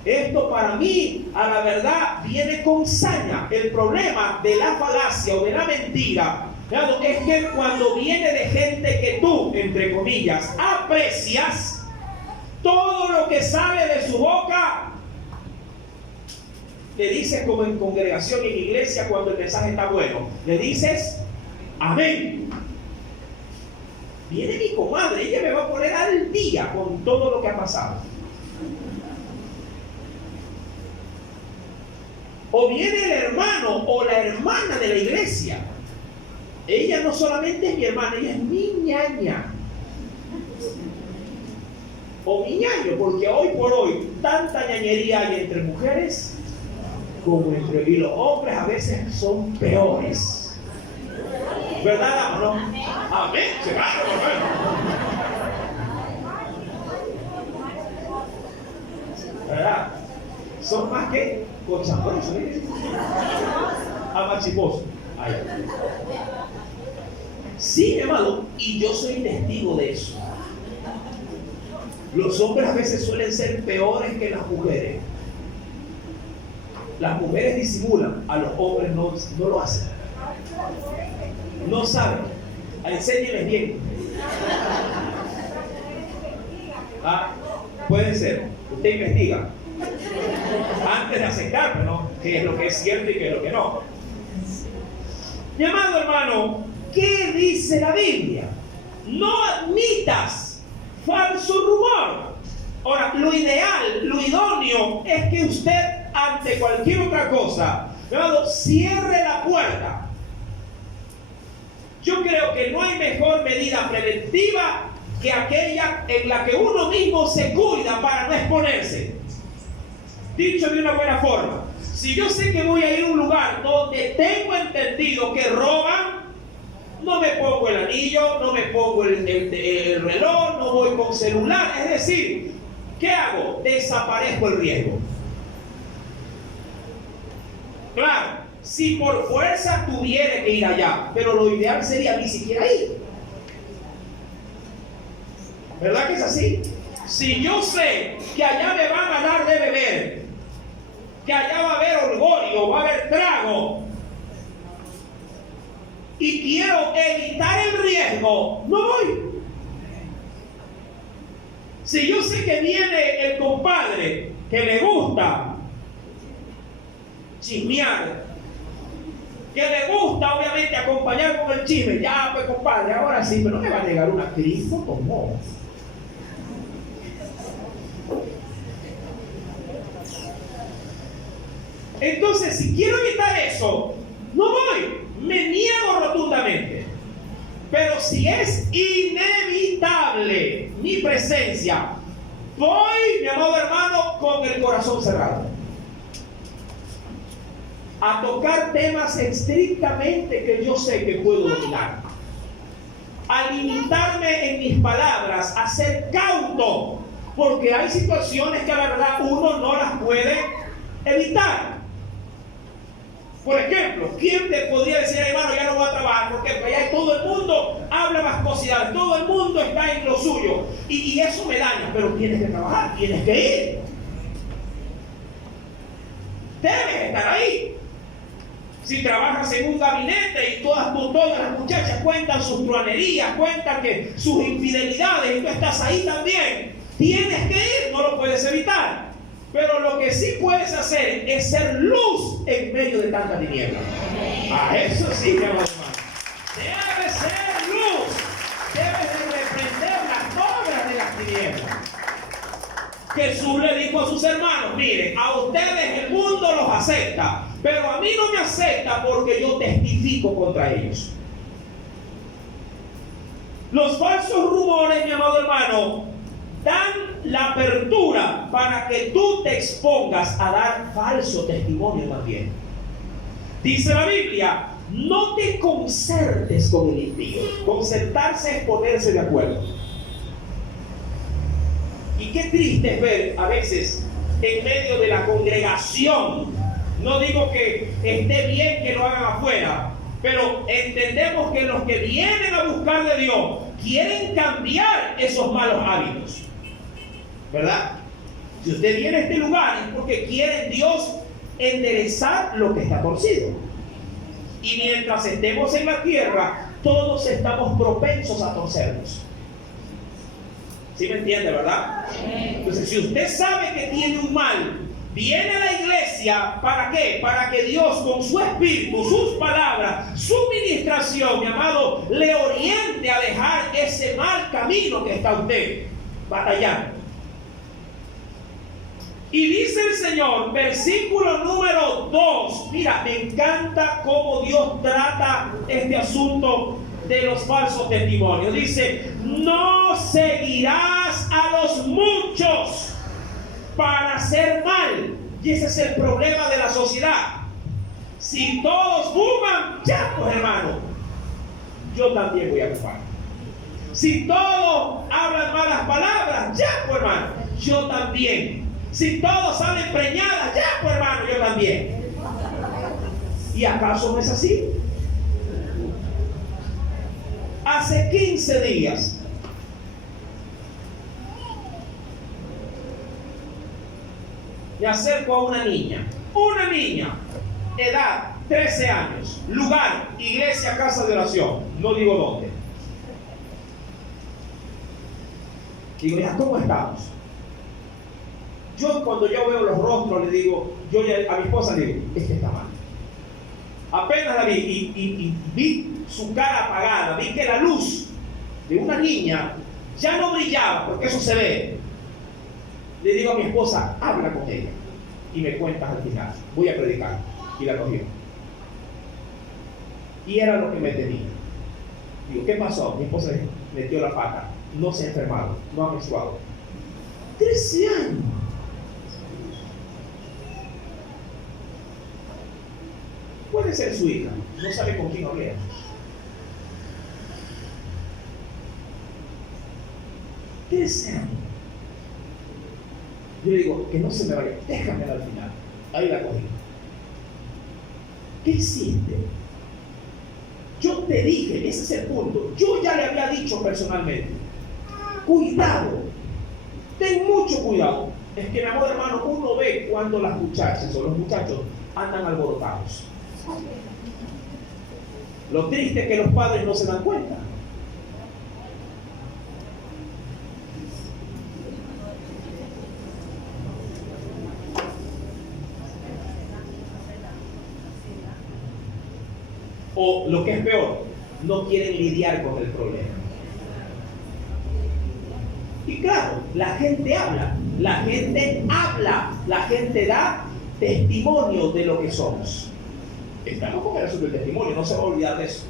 Esto para mí, a la verdad, viene con saña. El problema de la falacia o de la mentira, claro, es que cuando viene de gente que tú, entre comillas, aprecias, todo lo que sale de su boca, le dices como en congregación, en iglesia, cuando el mensaje está bueno, le dices, amén. Viene mi comadre, ella me va a poner al día con todo lo que ha pasado. O viene el hermano o la hermana de la iglesia. Ella no solamente es mi hermana, ella es mi ñaña. O mi ñaño, porque hoy por hoy tanta ñañería hay entre mujeres como entre... Y los hombres a veces son peores. ¿Verdad, no? Amén. Se va, ¿verdad? Son más que cochamosos, ¿eh? Amachiposos. Sí, hermano, y yo soy testigo de eso. Los hombres a veces suelen ser peores que las mujeres. Las mujeres disimulan, a los hombres no lo hacen. No saben. Enséñenles bien. Puede ser. Usted investiga antes de aceptar, ¿no? Qué es lo que es cierto y qué es lo que no. Mi amado hermano, ¿qué dice la Biblia? No admitas falso rumor. Ahora, lo ideal, lo idóneo es que usted ante cualquier otra cosa, mi amado, cierre la puerta. Yo creo que no hay mejor medida preventiva que aquella en la que uno mismo se cuida para no exponerse. Dicho de una buena forma, si yo sé que voy a ir a un lugar donde tengo entendido que roban, no me pongo el anillo, no me pongo el reloj, no voy con celular. Es decir, ¿qué hago? Desaparezco el riesgo. Claro, si por fuerza tuviera que ir allá, pero lo ideal sería ni siquiera ir. ¿Verdad que es así? Si yo sé que allá me van a dar de beber, que allá va a haber orgullo, va a haber trago, y quiero evitar el riesgo, no voy. Si yo sé que viene el compadre que le gusta chismear, que le gusta obviamente acompañar con el chisme, ya pues compadre, ahora sí, pero no me va a llegar una crisis como. Entonces, si quiero evitar eso, no voy, me niego rotundamente. Pero si es inevitable mi presencia, voy, mi amado hermano, con el corazón cerrado, a tocar temas estrictamente que yo sé que puedo dominar, a limitarme en mis palabras, a ser cauto, porque hay situaciones que la verdad uno no las puede evitar. Por ejemplo, ¿quién te podría decir, hermano, ya no voy a trabajar? Porque allá todo el mundo habla vascosidad, todo el mundo está en lo suyo, y eso me daña, pero tienes que trabajar, tienes que ir. Debes estar ahí. Si trabajas en un gabinete y todas las muchachas cuentan sus truanerías, cuentan que sus infidelidades, y tú estás ahí también, tienes que ir, no lo puedes evitar. Pero lo que sí puedes hacer es ser luz en medio de tanta tiniebla. A eso sí, mi amado hermano. Debes ser luz. Debes de reprender las obras de las tinieblas. Jesús le dijo a sus hermanos, miren, a ustedes el mundo los acepta, pero a mí no me acepta porque yo testifico contra ellos. Los falsos rumores, mi amado hermano, dan la apertura para que tú te expongas a dar falso testimonio también. Dice la Biblia, no te concertes con el impío. Concertarse es ponerse de acuerdo. Y qué triste es ver a veces en medio de la congregación, no digo que esté bien que lo hagan afuera, pero entendemos que los que vienen a buscar de Dios quieren cambiar esos malos hábitos, ¿verdad? Si usted viene a este lugar es porque quiere en Dios enderezar lo que está torcido. Y mientras estemos en la tierra, todos estamos propensos a torcernos. ¿Sí me entiende, verdad? Entonces, si usted sabe que tiene un mal, viene a la iglesia, ¿para qué? Para que Dios con su espíritu, sus palabras, su ministración, mi amado, le oriente a dejar ese mal camino que está usted batallando. Y dice el Señor, versículo número 2, mira, me encanta cómo Dios trata este asunto de los falsos testimonios. Dice, no seguirás a los muchos para hacer mal. Y ese es el problema de la sociedad. Si todos fuman, ya pues hermano, yo también voy a fumar. Si todos hablan malas palabras, ya pues hermano, yo también. Si todos salen preñadas, ya pues hermano, yo también. ¿Y acaso no es así? Hace 15 días me acerco a una niña, edad 13 años, lugar, iglesia, casa de oración, no digo dónde. Digo, mira, ¿cómo estamos? Yo cuando yo veo los rostros le digo, yo a mi esposa le digo, es que está mal. Apenas la vi y vi su cara apagada, vi que la luz de una niña ya no brillaba, porque eso se ve. Le digo a mi esposa, habla con ella. y me cuentas al final. Voy a predicar. Y la cogió. Y era lo que me tenía. Digo, ¿qué pasó? Mi esposa metió la pata. No se ha enfermado, no ha menstruado. 13 años. Puede ser su hija, no sabe con quién hablar. ¿13 años? Yo le digo, que no se me vaya, déjamela al final. Ahí la cogí. ¿Qué hiciste? Yo te dije, ese es el punto. Yo ya le había dicho personalmente, cuidado, ten mucho cuidado. Es que, mi amor hermano, uno ve cuando las muchachas o los muchachos andan alborotados. Lo triste es que los padres no se dan cuenta. O lo que es peor, no quieren lidiar con el problema. Y claro, la gente habla, la gente da testimonio de lo que somos. Estamos con el asunto del testimonio, no se va a olvidar de eso.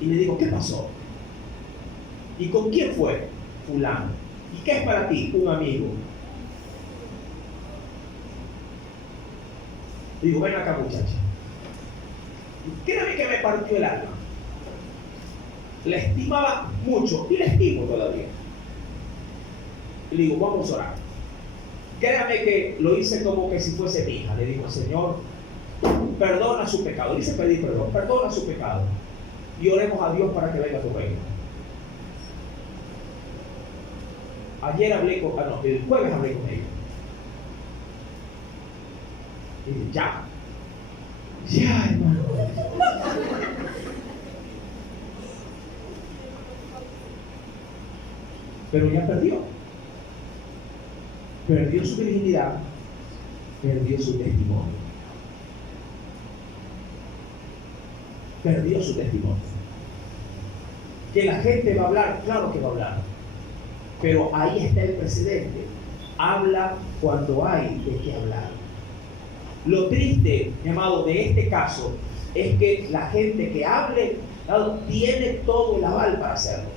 Y le digo, ¿qué pasó? ¿Y con quién fue? Fulano. ¿Y qué es para ti? Un amigo. Le digo, ven acá, muchacha. Créame que me partió el alma. La estimaba mucho y la estimo todavía. Y le digo, vamos a orar. Créame que lo hice como que si fuese mi hija. Le digo, Señor, perdona su pecado. Dice pedir perdón, perdona su pecado. Y oremos a Dios para que venga tu reino. Ayer hablé con, el jueves hablé con ella. Y dije, ya, hermano. Pero ya perdió. Perdió su virginidad, perdió su testimonio. Perdió su testimonio. Que la gente va a hablar, claro que va a hablar. Pero ahí está el precedente. Habla cuando hay de qué hablar. Lo triste, mi amado, de este caso es que la gente que hable tiene todo el aval para hacerlo.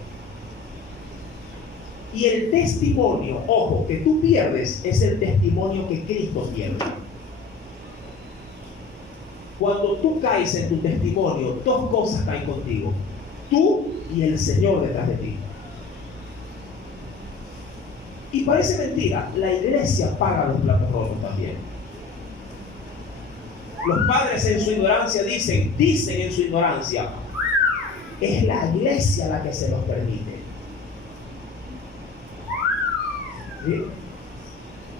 Y el testimonio, ojo, que tú pierdes es el testimonio que Cristo pierde. Cuando tú caes en tu testimonio, dos cosas caen contigo. Tú y el Señor detrás de ti. Y parece mentira, la iglesia paga los platos rotos también. Los padres en su ignorancia dicen en su ignorancia, es la iglesia la que se los permite. ¿Sí?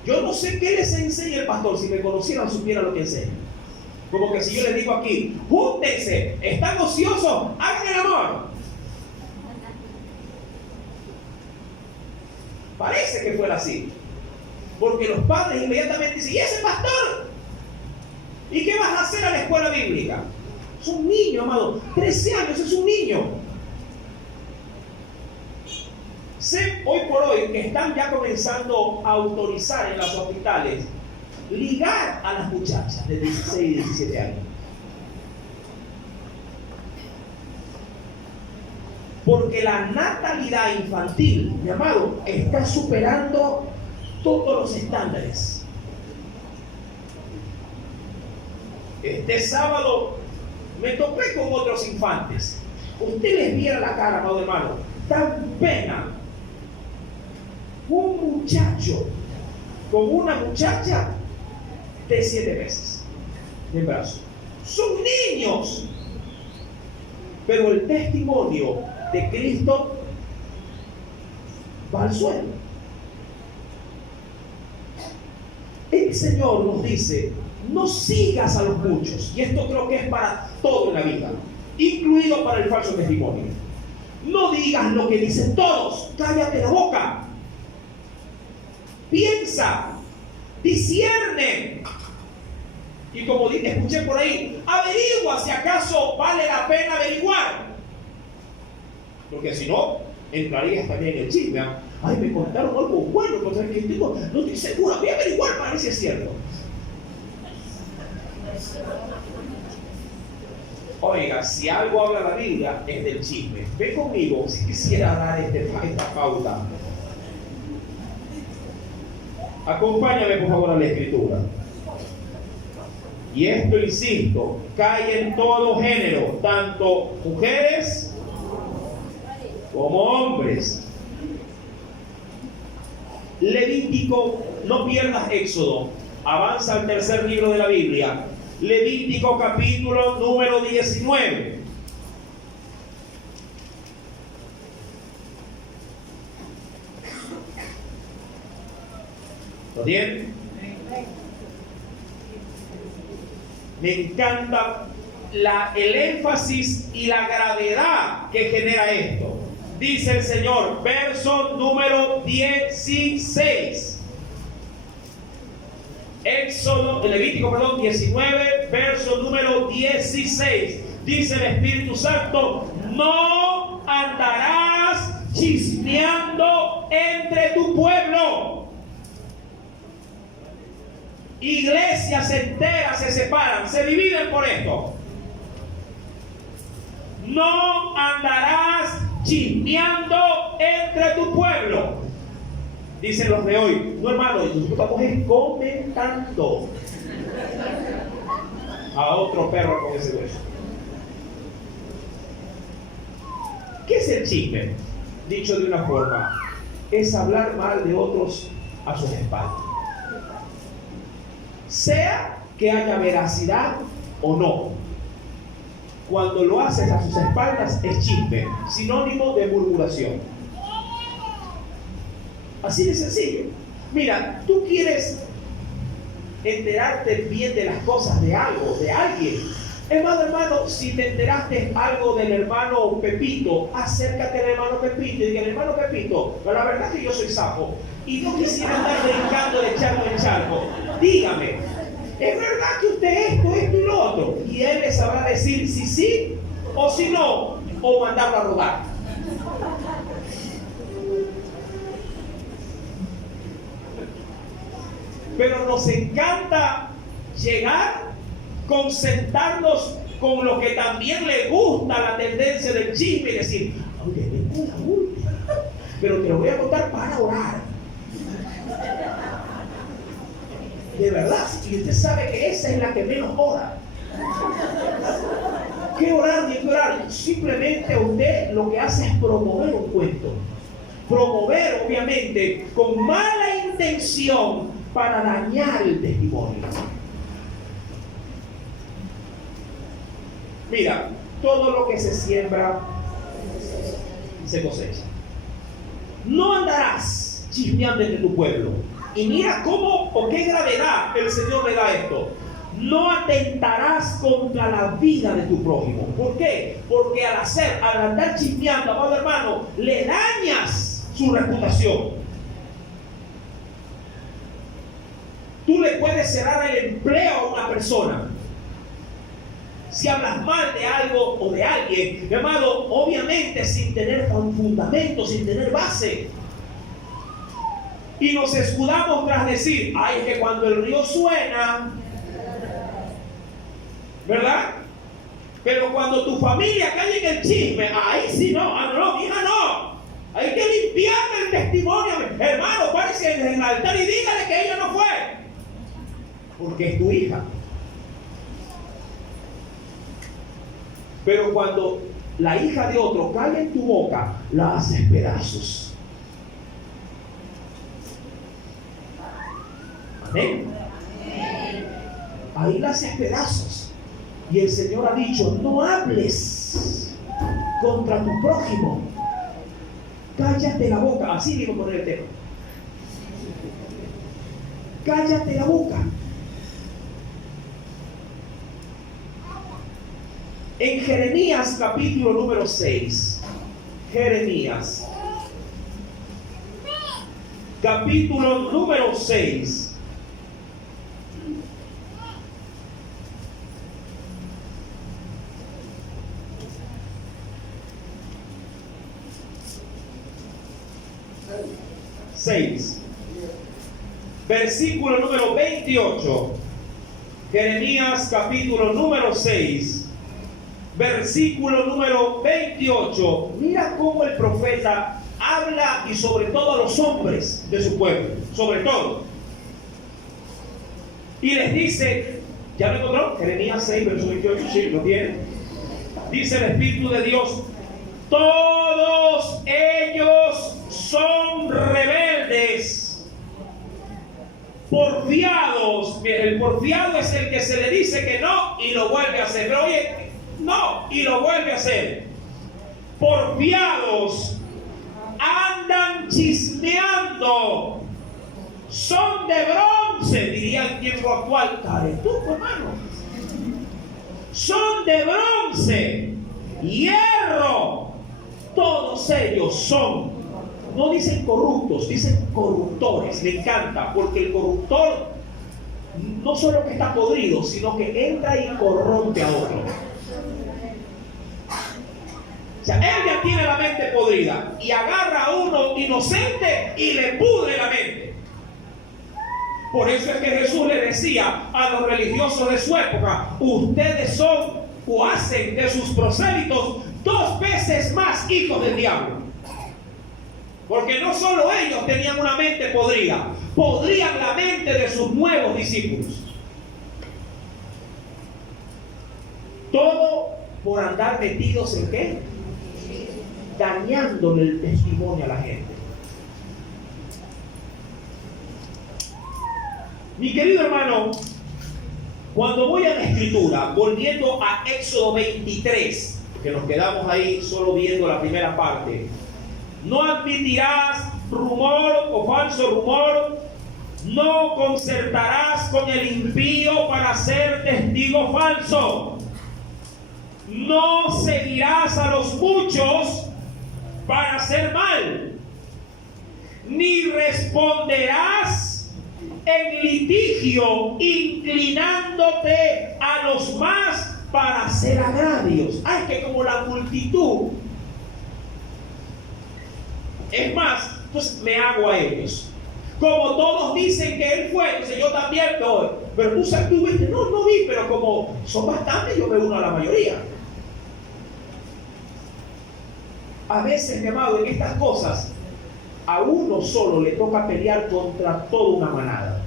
Yo no sé qué les enseña el pastor. Si me conocieran, supiera lo que enseña. Como que si yo les digo aquí, júntense, están ociosos, hagan el amor. Parece que fuera así. Porque los padres inmediatamente dicen, ¿y ese pastor? ¿Y qué vas a hacer a la escuela bíblica? Es un niño, amado. 13 años, es un niño. Sé hoy por hoy que están ya comenzando a autorizar en los hospitales ligar a las muchachas de 16 y 17 años. Porque la natalidad infantil, mi amado, está superando todos los estándares. Este sábado me topé con otros infantes. Usted les viera la cara, amado hermano, dan pena. Un muchacho con una muchacha de 7 meses de embarazo. Son niños. Pero el testimonio de Cristo va al suelo. El Señor nos dice, no sigas a los muchos. Y esto creo que es para todo en la vida, incluido para el falso testimonio. No digas lo que dicen todos. Cállate la boca. Piensa, discierne. Y como escuché por ahí, averigua si acaso vale la pena averiguar. Porque si no, entrarías también en el chisme. Ay, me contaron algo bueno, pero ¿sabes qué? No estoy segura, voy a averiguar para ver si es cierto. Oiga, si algo habla la Biblia es del chisme. Ven conmigo si quisiera dar esta pauta. Acompáñame por favor a la escritura. Y esto, insisto, cae en todo género, tanto mujeres como hombres. Levítico, no pierdas Éxodo, avanza al tercer libro de la Biblia. Levítico capítulo número 19. ¿Lo tienen? Me encanta el énfasis y la gravedad que genera esto. Dice el Señor, verso número 16. Levítico 19, verso número 16. Dice el Espíritu Santo, no andarás chismeando entre tu pueblo. Iglesias enteras se separan, se dividen por esto. No andarás chismeando entre tu pueblo. Dicen los de hoy, no hermano, nosotros estamos comentando a otro perro con ese hueso. ¿Qué es el chisme? Dicho de una forma, es hablar mal de otros a sus espaldas. Sea que haya veracidad o no, cuando lo haces a sus espaldas es chisme, sinónimo de murmuración. Así de sencillo. Mira, tú quieres enterarte bien de las cosas de algo, de alguien. Hermano, si te enteraste algo del hermano Pepito, acércate al hermano Pepito y diga, hermano Pepito, pero la verdad es que yo soy sapo y no quisiera andar brincando de charco en charco. Dígame, ¿es verdad que usted esto y lo otro? Y él le sabrá decir si sí o si no, o mandarlo a rodar. Pero nos encanta llegar, concentrarnos con lo que también le gusta la tendencia del chisme y decir, pero te lo voy a contar para orar. De verdad, y usted sabe que esa es la que menos ora. ¿Qué orar ni qué orar? Simplemente usted lo que hace es promover un cuento. Promover, obviamente, con mala intención para dañar el testimonio. Mira, todo lo que se siembra se cosecha. No andarás chismeando entre tu pueblo. Y mira cómo o qué gravedad el Señor le da esto. No atentarás contra la vida de tu prójimo. ¿Por qué? Porque al andar chismeando, amado hermano, le dañas su reputación. Tú le puedes cerrar el empleo a una persona si hablas mal de algo o de alguien, mi amado, obviamente sin tener fundamento, sin tener base. Y nos escudamos tras decir, ay, es que cuando el río suena, ¿verdad? Pero cuando tu familia cae en el chisme, ahí sí no, no, hija no. Hay que limpiarle el testimonio. Hermano, párese en el altar y dígale que ella no fue. Porque es tu hija. Pero cuando la hija de otro cae en tu boca, la haces pedazos. Amén. Ahí la haces pedazos. Y el Señor ha dicho, no hables contra tu prójimo. Cállate la boca. Así digo con el tema. Cállate la boca. En Jeremías capítulo número 6, Jeremías capítulo número 6, 6, versículo número 28. Jeremías capítulo número 6, versículo número 28. Mira cómo el profeta habla, y sobre todo a los hombres de su pueblo, sobre todo. Y les dice, ¿ya lo encontró? Jeremías 6, verso 28, sí, lo tiene. Dice el Espíritu de Dios: todos ellos son rebeldes, porfiados. El porfiado es el que se le dice que no y lo vuelve a hacer. Pero oye, no, y lo vuelve a hacer. Porfiados, andan chismeando, son de bronce, diría el tiempo actual. Caretuco, hermano. Son de bronce, hierro. Todos ellos son, no dicen corruptos, dicen corruptores. Me encanta, porque el corruptor no solo que está podrido, sino que entra y corrompe a otro. O sea, él ya tiene la mente podrida y agarra a uno inocente y le pudre la mente. Por eso es que Jesús le decía a los religiosos de su época: ustedes son o hacen de sus prosélitos 2 veces más hijos del diablo. Porque no solo ellos tenían una mente podrida, podrían la mente de sus nuevos discípulos. Todo por andar metidos en ¿qué? Dañándole el testimonio a la gente. Mi querido hermano, cuando voy a la Escritura, volviendo a Éxodo 23, que nos quedamos ahí solo viendo la primera parte: no admitirás rumor o falso rumor, no concertarás con el impío para ser testigo falso, no seguirás a los muchos para hacer mal, ni responderás en litigio inclinándote a los más para hacer agravios. Ay, que como la multitud es más, pues me hago a ellos. Como todos dicen que él fue, entonces yo también doy. Pero tú sabes, tú viste, no vi, pero como son bastantes, yo me uno a la mayoría. A veces, mi amado, en estas cosas, a uno solo le toca pelear contra toda una manada.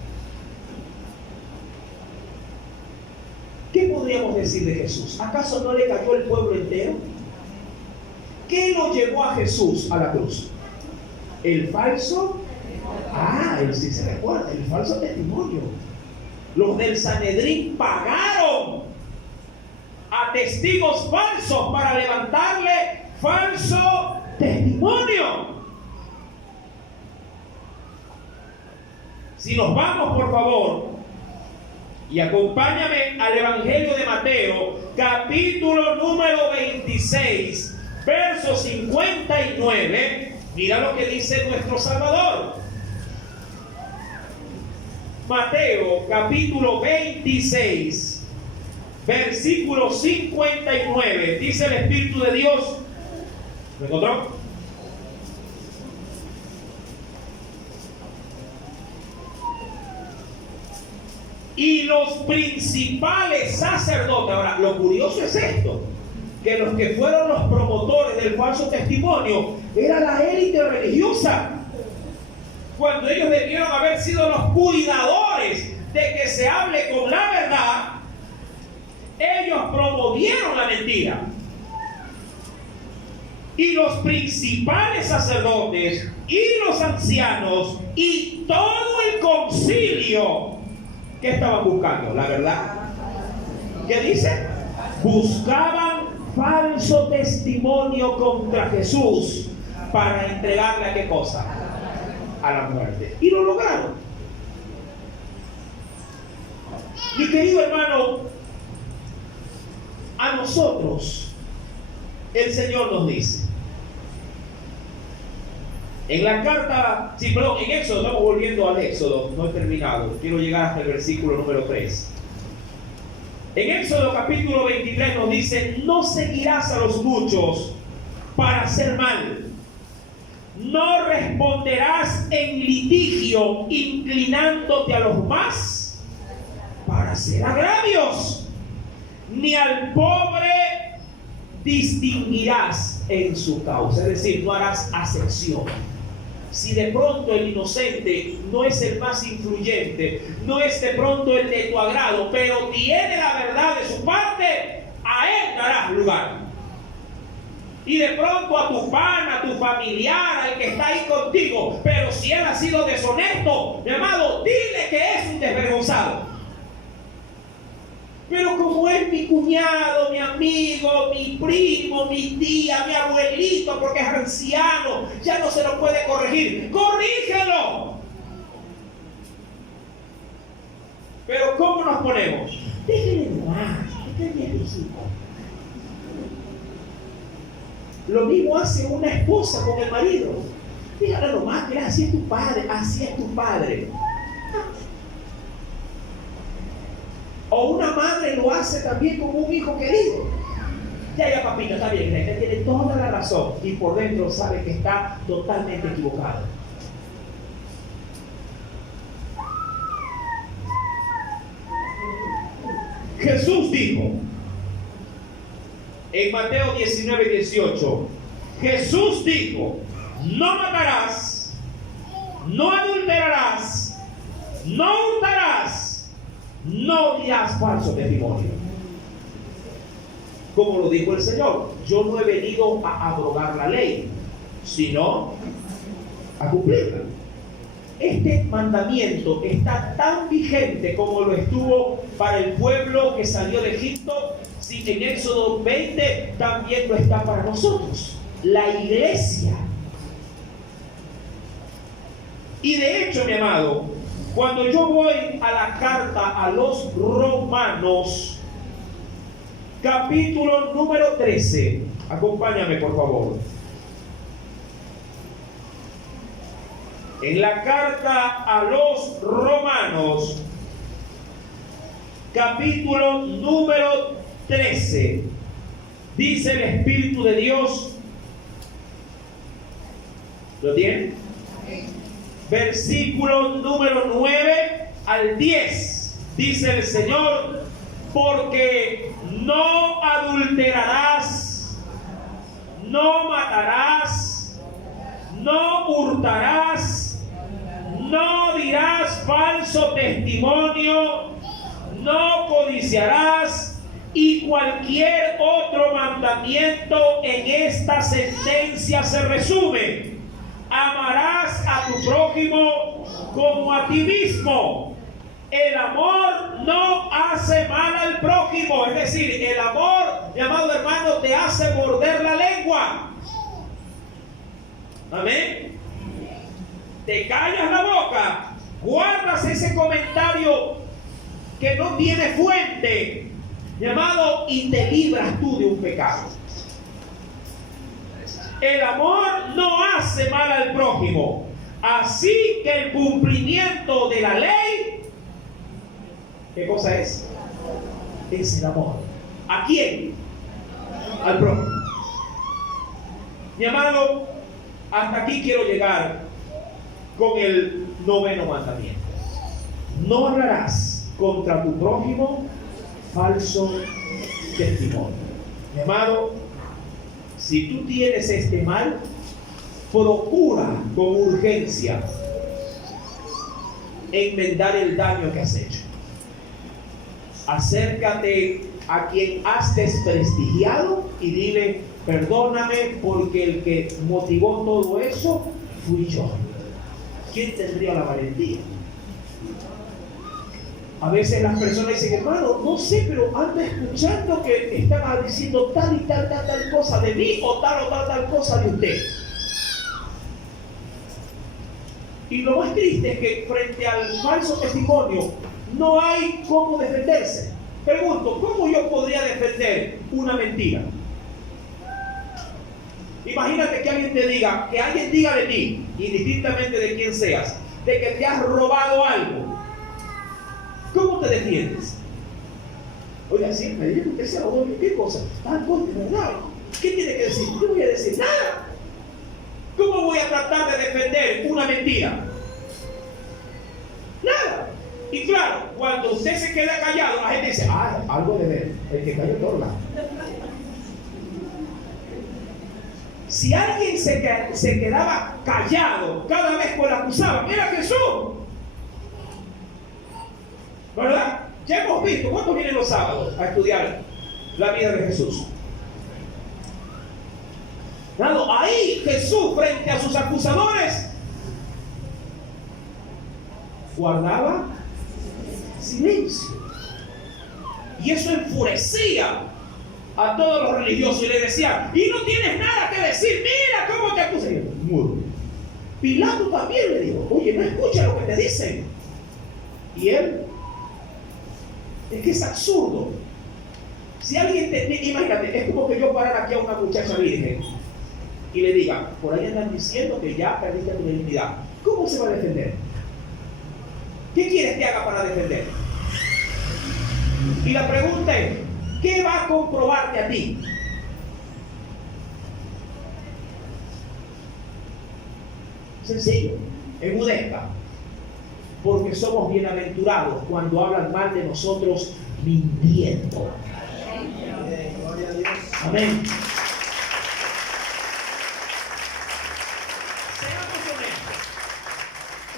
¿Qué podríamos decir de Jesús? ¿Acaso no le cayó el pueblo entero? ¿Qué lo llevó a Jesús a la cruz? ¿El falso? Él sí se recuerda, el falso testimonio. Los del Sanedrín pagaron a testigos falsos para levantarle falso testimonio. Si nos vamos, por favor, y acompáñame al Evangelio de Mateo, capítulo número 26, verso 59, mira lo que dice nuestro Salvador. Mateo, capítulo 26, versículo 59, dice el Espíritu de Dios. ¿Lo encontró? Y los principales sacerdotes. Ahora, lo curioso es esto: que los que fueron los promotores del falso testimonio era la élite religiosa, cuando ellos debieron haber sido los cuidadores de que se hable con la verdad. Ellos promovieron la mentira. Y los principales sacerdotes y los ancianos y todo el concilio, ¿qué estaban buscando? La verdad. ¿Qué dice? Buscaban falso testimonio contra Jesús para entregarle a qué cosa? A la muerte. Y lo lograron. Mi querido hermano, a nosotros el Señor nos dice en la carta, en Éxodo, estamos volviendo al Éxodo, no he terminado, quiero llegar hasta el versículo número 3. En Éxodo capítulo 23 nos dice: no seguirás a los muchos para hacer mal, No responderás en litigio inclinándote a los más para hacer agravios, ni al pobre distinguirás en su causa. Es decir, no harás acepción. Si de pronto el inocente no es el más influyente, no es de pronto el de tu agrado, pero tiene la verdad de su parte, a él darás lugar. Y de pronto a tu pana, a tu familiar, al que está ahí contigo, pero si él ha sido deshonesto, mi amado, dile que es un desvergonzado. Pero como es mi cuñado, mi amigo, mi primo, mi tía, mi abuelito, porque es anciano, ya no se lo puede corregir. ¡Corrígelo! Pero ¿cómo nos ponemos? Déjenle nomás, que es viejito. Lo mismo hace una esposa con el marido. Dígale nomás, mira, así es tu padre, así es tu padre. O una madre lo hace también con un hijo querido. Ya, papito, está bien, usted tiene toda la razón. Y por dentro sabe que está totalmente equivocado. Jesús dijo en Mateo 19:18, Jesús dijo: no matarás, no adulterarás, no hurtarás, no dirás falso testimonio. Como lo dijo el Señor, yo no he venido a abrogar la ley, sino a cumplirla. Este mandamiento está tan vigente como lo estuvo para el pueblo que salió de Egipto. Si en Éxodo 20 también lo está para nosotros, la iglesia. Y de hecho, mi amado, cuando yo voy a la carta a los Romanos, capítulo número 13, acompáñame por favor. En la carta a los Romanos, capítulo número 13, dice el Espíritu de Dios, ¿lo tienen? Versículo número 9 al 10, dice el Señor: porque no adulterarás, no matarás, no hurtarás, no dirás falso testimonio, no codiciarás, y cualquier otro mandamiento en esta sentencia se resume: amarás a tu prójimo como a ti mismo. El amor no hace mal al prójimo, es decir, el amor, mi amado hermano, te hace morder la lengua. Amén. Te callas la boca, guardas ese comentario que no tiene fuente, mi amado, y te libras tú de un pecado. El amor no hace mal al prójimo, así que el cumplimiento de la ley, ¿qué cosa es? Es el amor. ¿A quién? Al prójimo. Mi amado, hasta aquí quiero llegar con el 9º mandamiento. No hablarás contra tu prójimo falso testimonio. Mi amado, si tú tienes este mal, procura con urgencia enmendar el daño que has hecho. Acércate a quien has desprestigiado y dile: perdóname, porque el que motivó todo eso fui yo. ¿Quién tendría la valentía? A veces las personas dicen: hermano, no sé, pero ando escuchando que están diciendo tal y tal cosa de mí, o tal cosa de usted. Y lo más triste es que frente al falso testimonio no hay cómo defenderse. Pregunto, ¿cómo yo podría defender una mentira? Imagínate que alguien te diga, que alguien diga de ti, indistintamente de quién seas, de que te has robado algo. ¿Cómo te defiendes? Oiga, sí, me dijo que usted se robó, ¿qué cosa? Ah, pues, de verdad. ¿Qué tiene que decir? No voy a decir nada. ¿Cómo voy a tratar de defender una mentira? Nada. Y claro, cuando usted se queda callado, la gente dice, ah, algo de ver, el que cayó todo lado. Si alguien se quedaba callado cada vez que lo acusaban, era Jesús. ¿Verdad? Ya hemos visto, ¿cuántos vienen los sábados a estudiar la vida de Jesús? Claro, ahí Jesús, frente a sus acusadores, guardaba silencio. Y eso enfurecía a todos los religiosos y le decían, y no tienes nada que decir, mira cómo te acusan. Pilato también le dijo, oye, no escucha lo que te dicen. Y él, es que es absurdo. Si alguien imagínate, es como que yo parara aquí a una muchacha virgen y le diga, por ahí andan diciendo que ya perdiste tu virginidad. ¿Cómo se va a defender? ¿Qué quieres que haga para defender? Y la pregunta es, ¿qué va a comprobarte a ti? Sencillo, enmudezca, porque somos bienaventurados cuando hablan mal de nosotros mintiendo. Amén. Seamos honestos.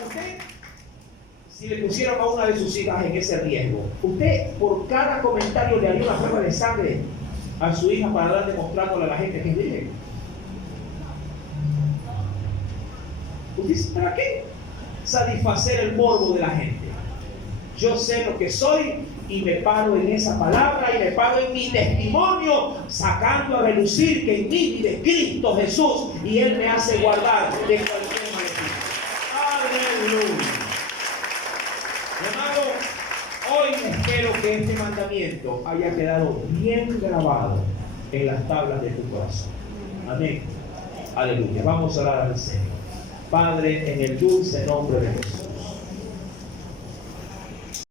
Usted, si le pusieron a una de sus hijas en ese riesgo, usted por cada comentario le haría una prueba de sangre a su hija para dar demostrándole a la gente que es virgen. Usted dice, ¿para qué? Satisfacer el morbo de la gente. Yo sé lo que soy y me paro en esa palabra y me paro en mi testimonio, sacando a relucir que en mí vive Cristo Jesús y Él me hace guardar de cualquier maldad. Aleluya. Hermano, hoy espero que este mandamiento haya quedado bien grabado en las tablas de tu corazón. Amén. Aleluya. Vamos a orar al Señor. Padre, en el dulce nombre de Jesús.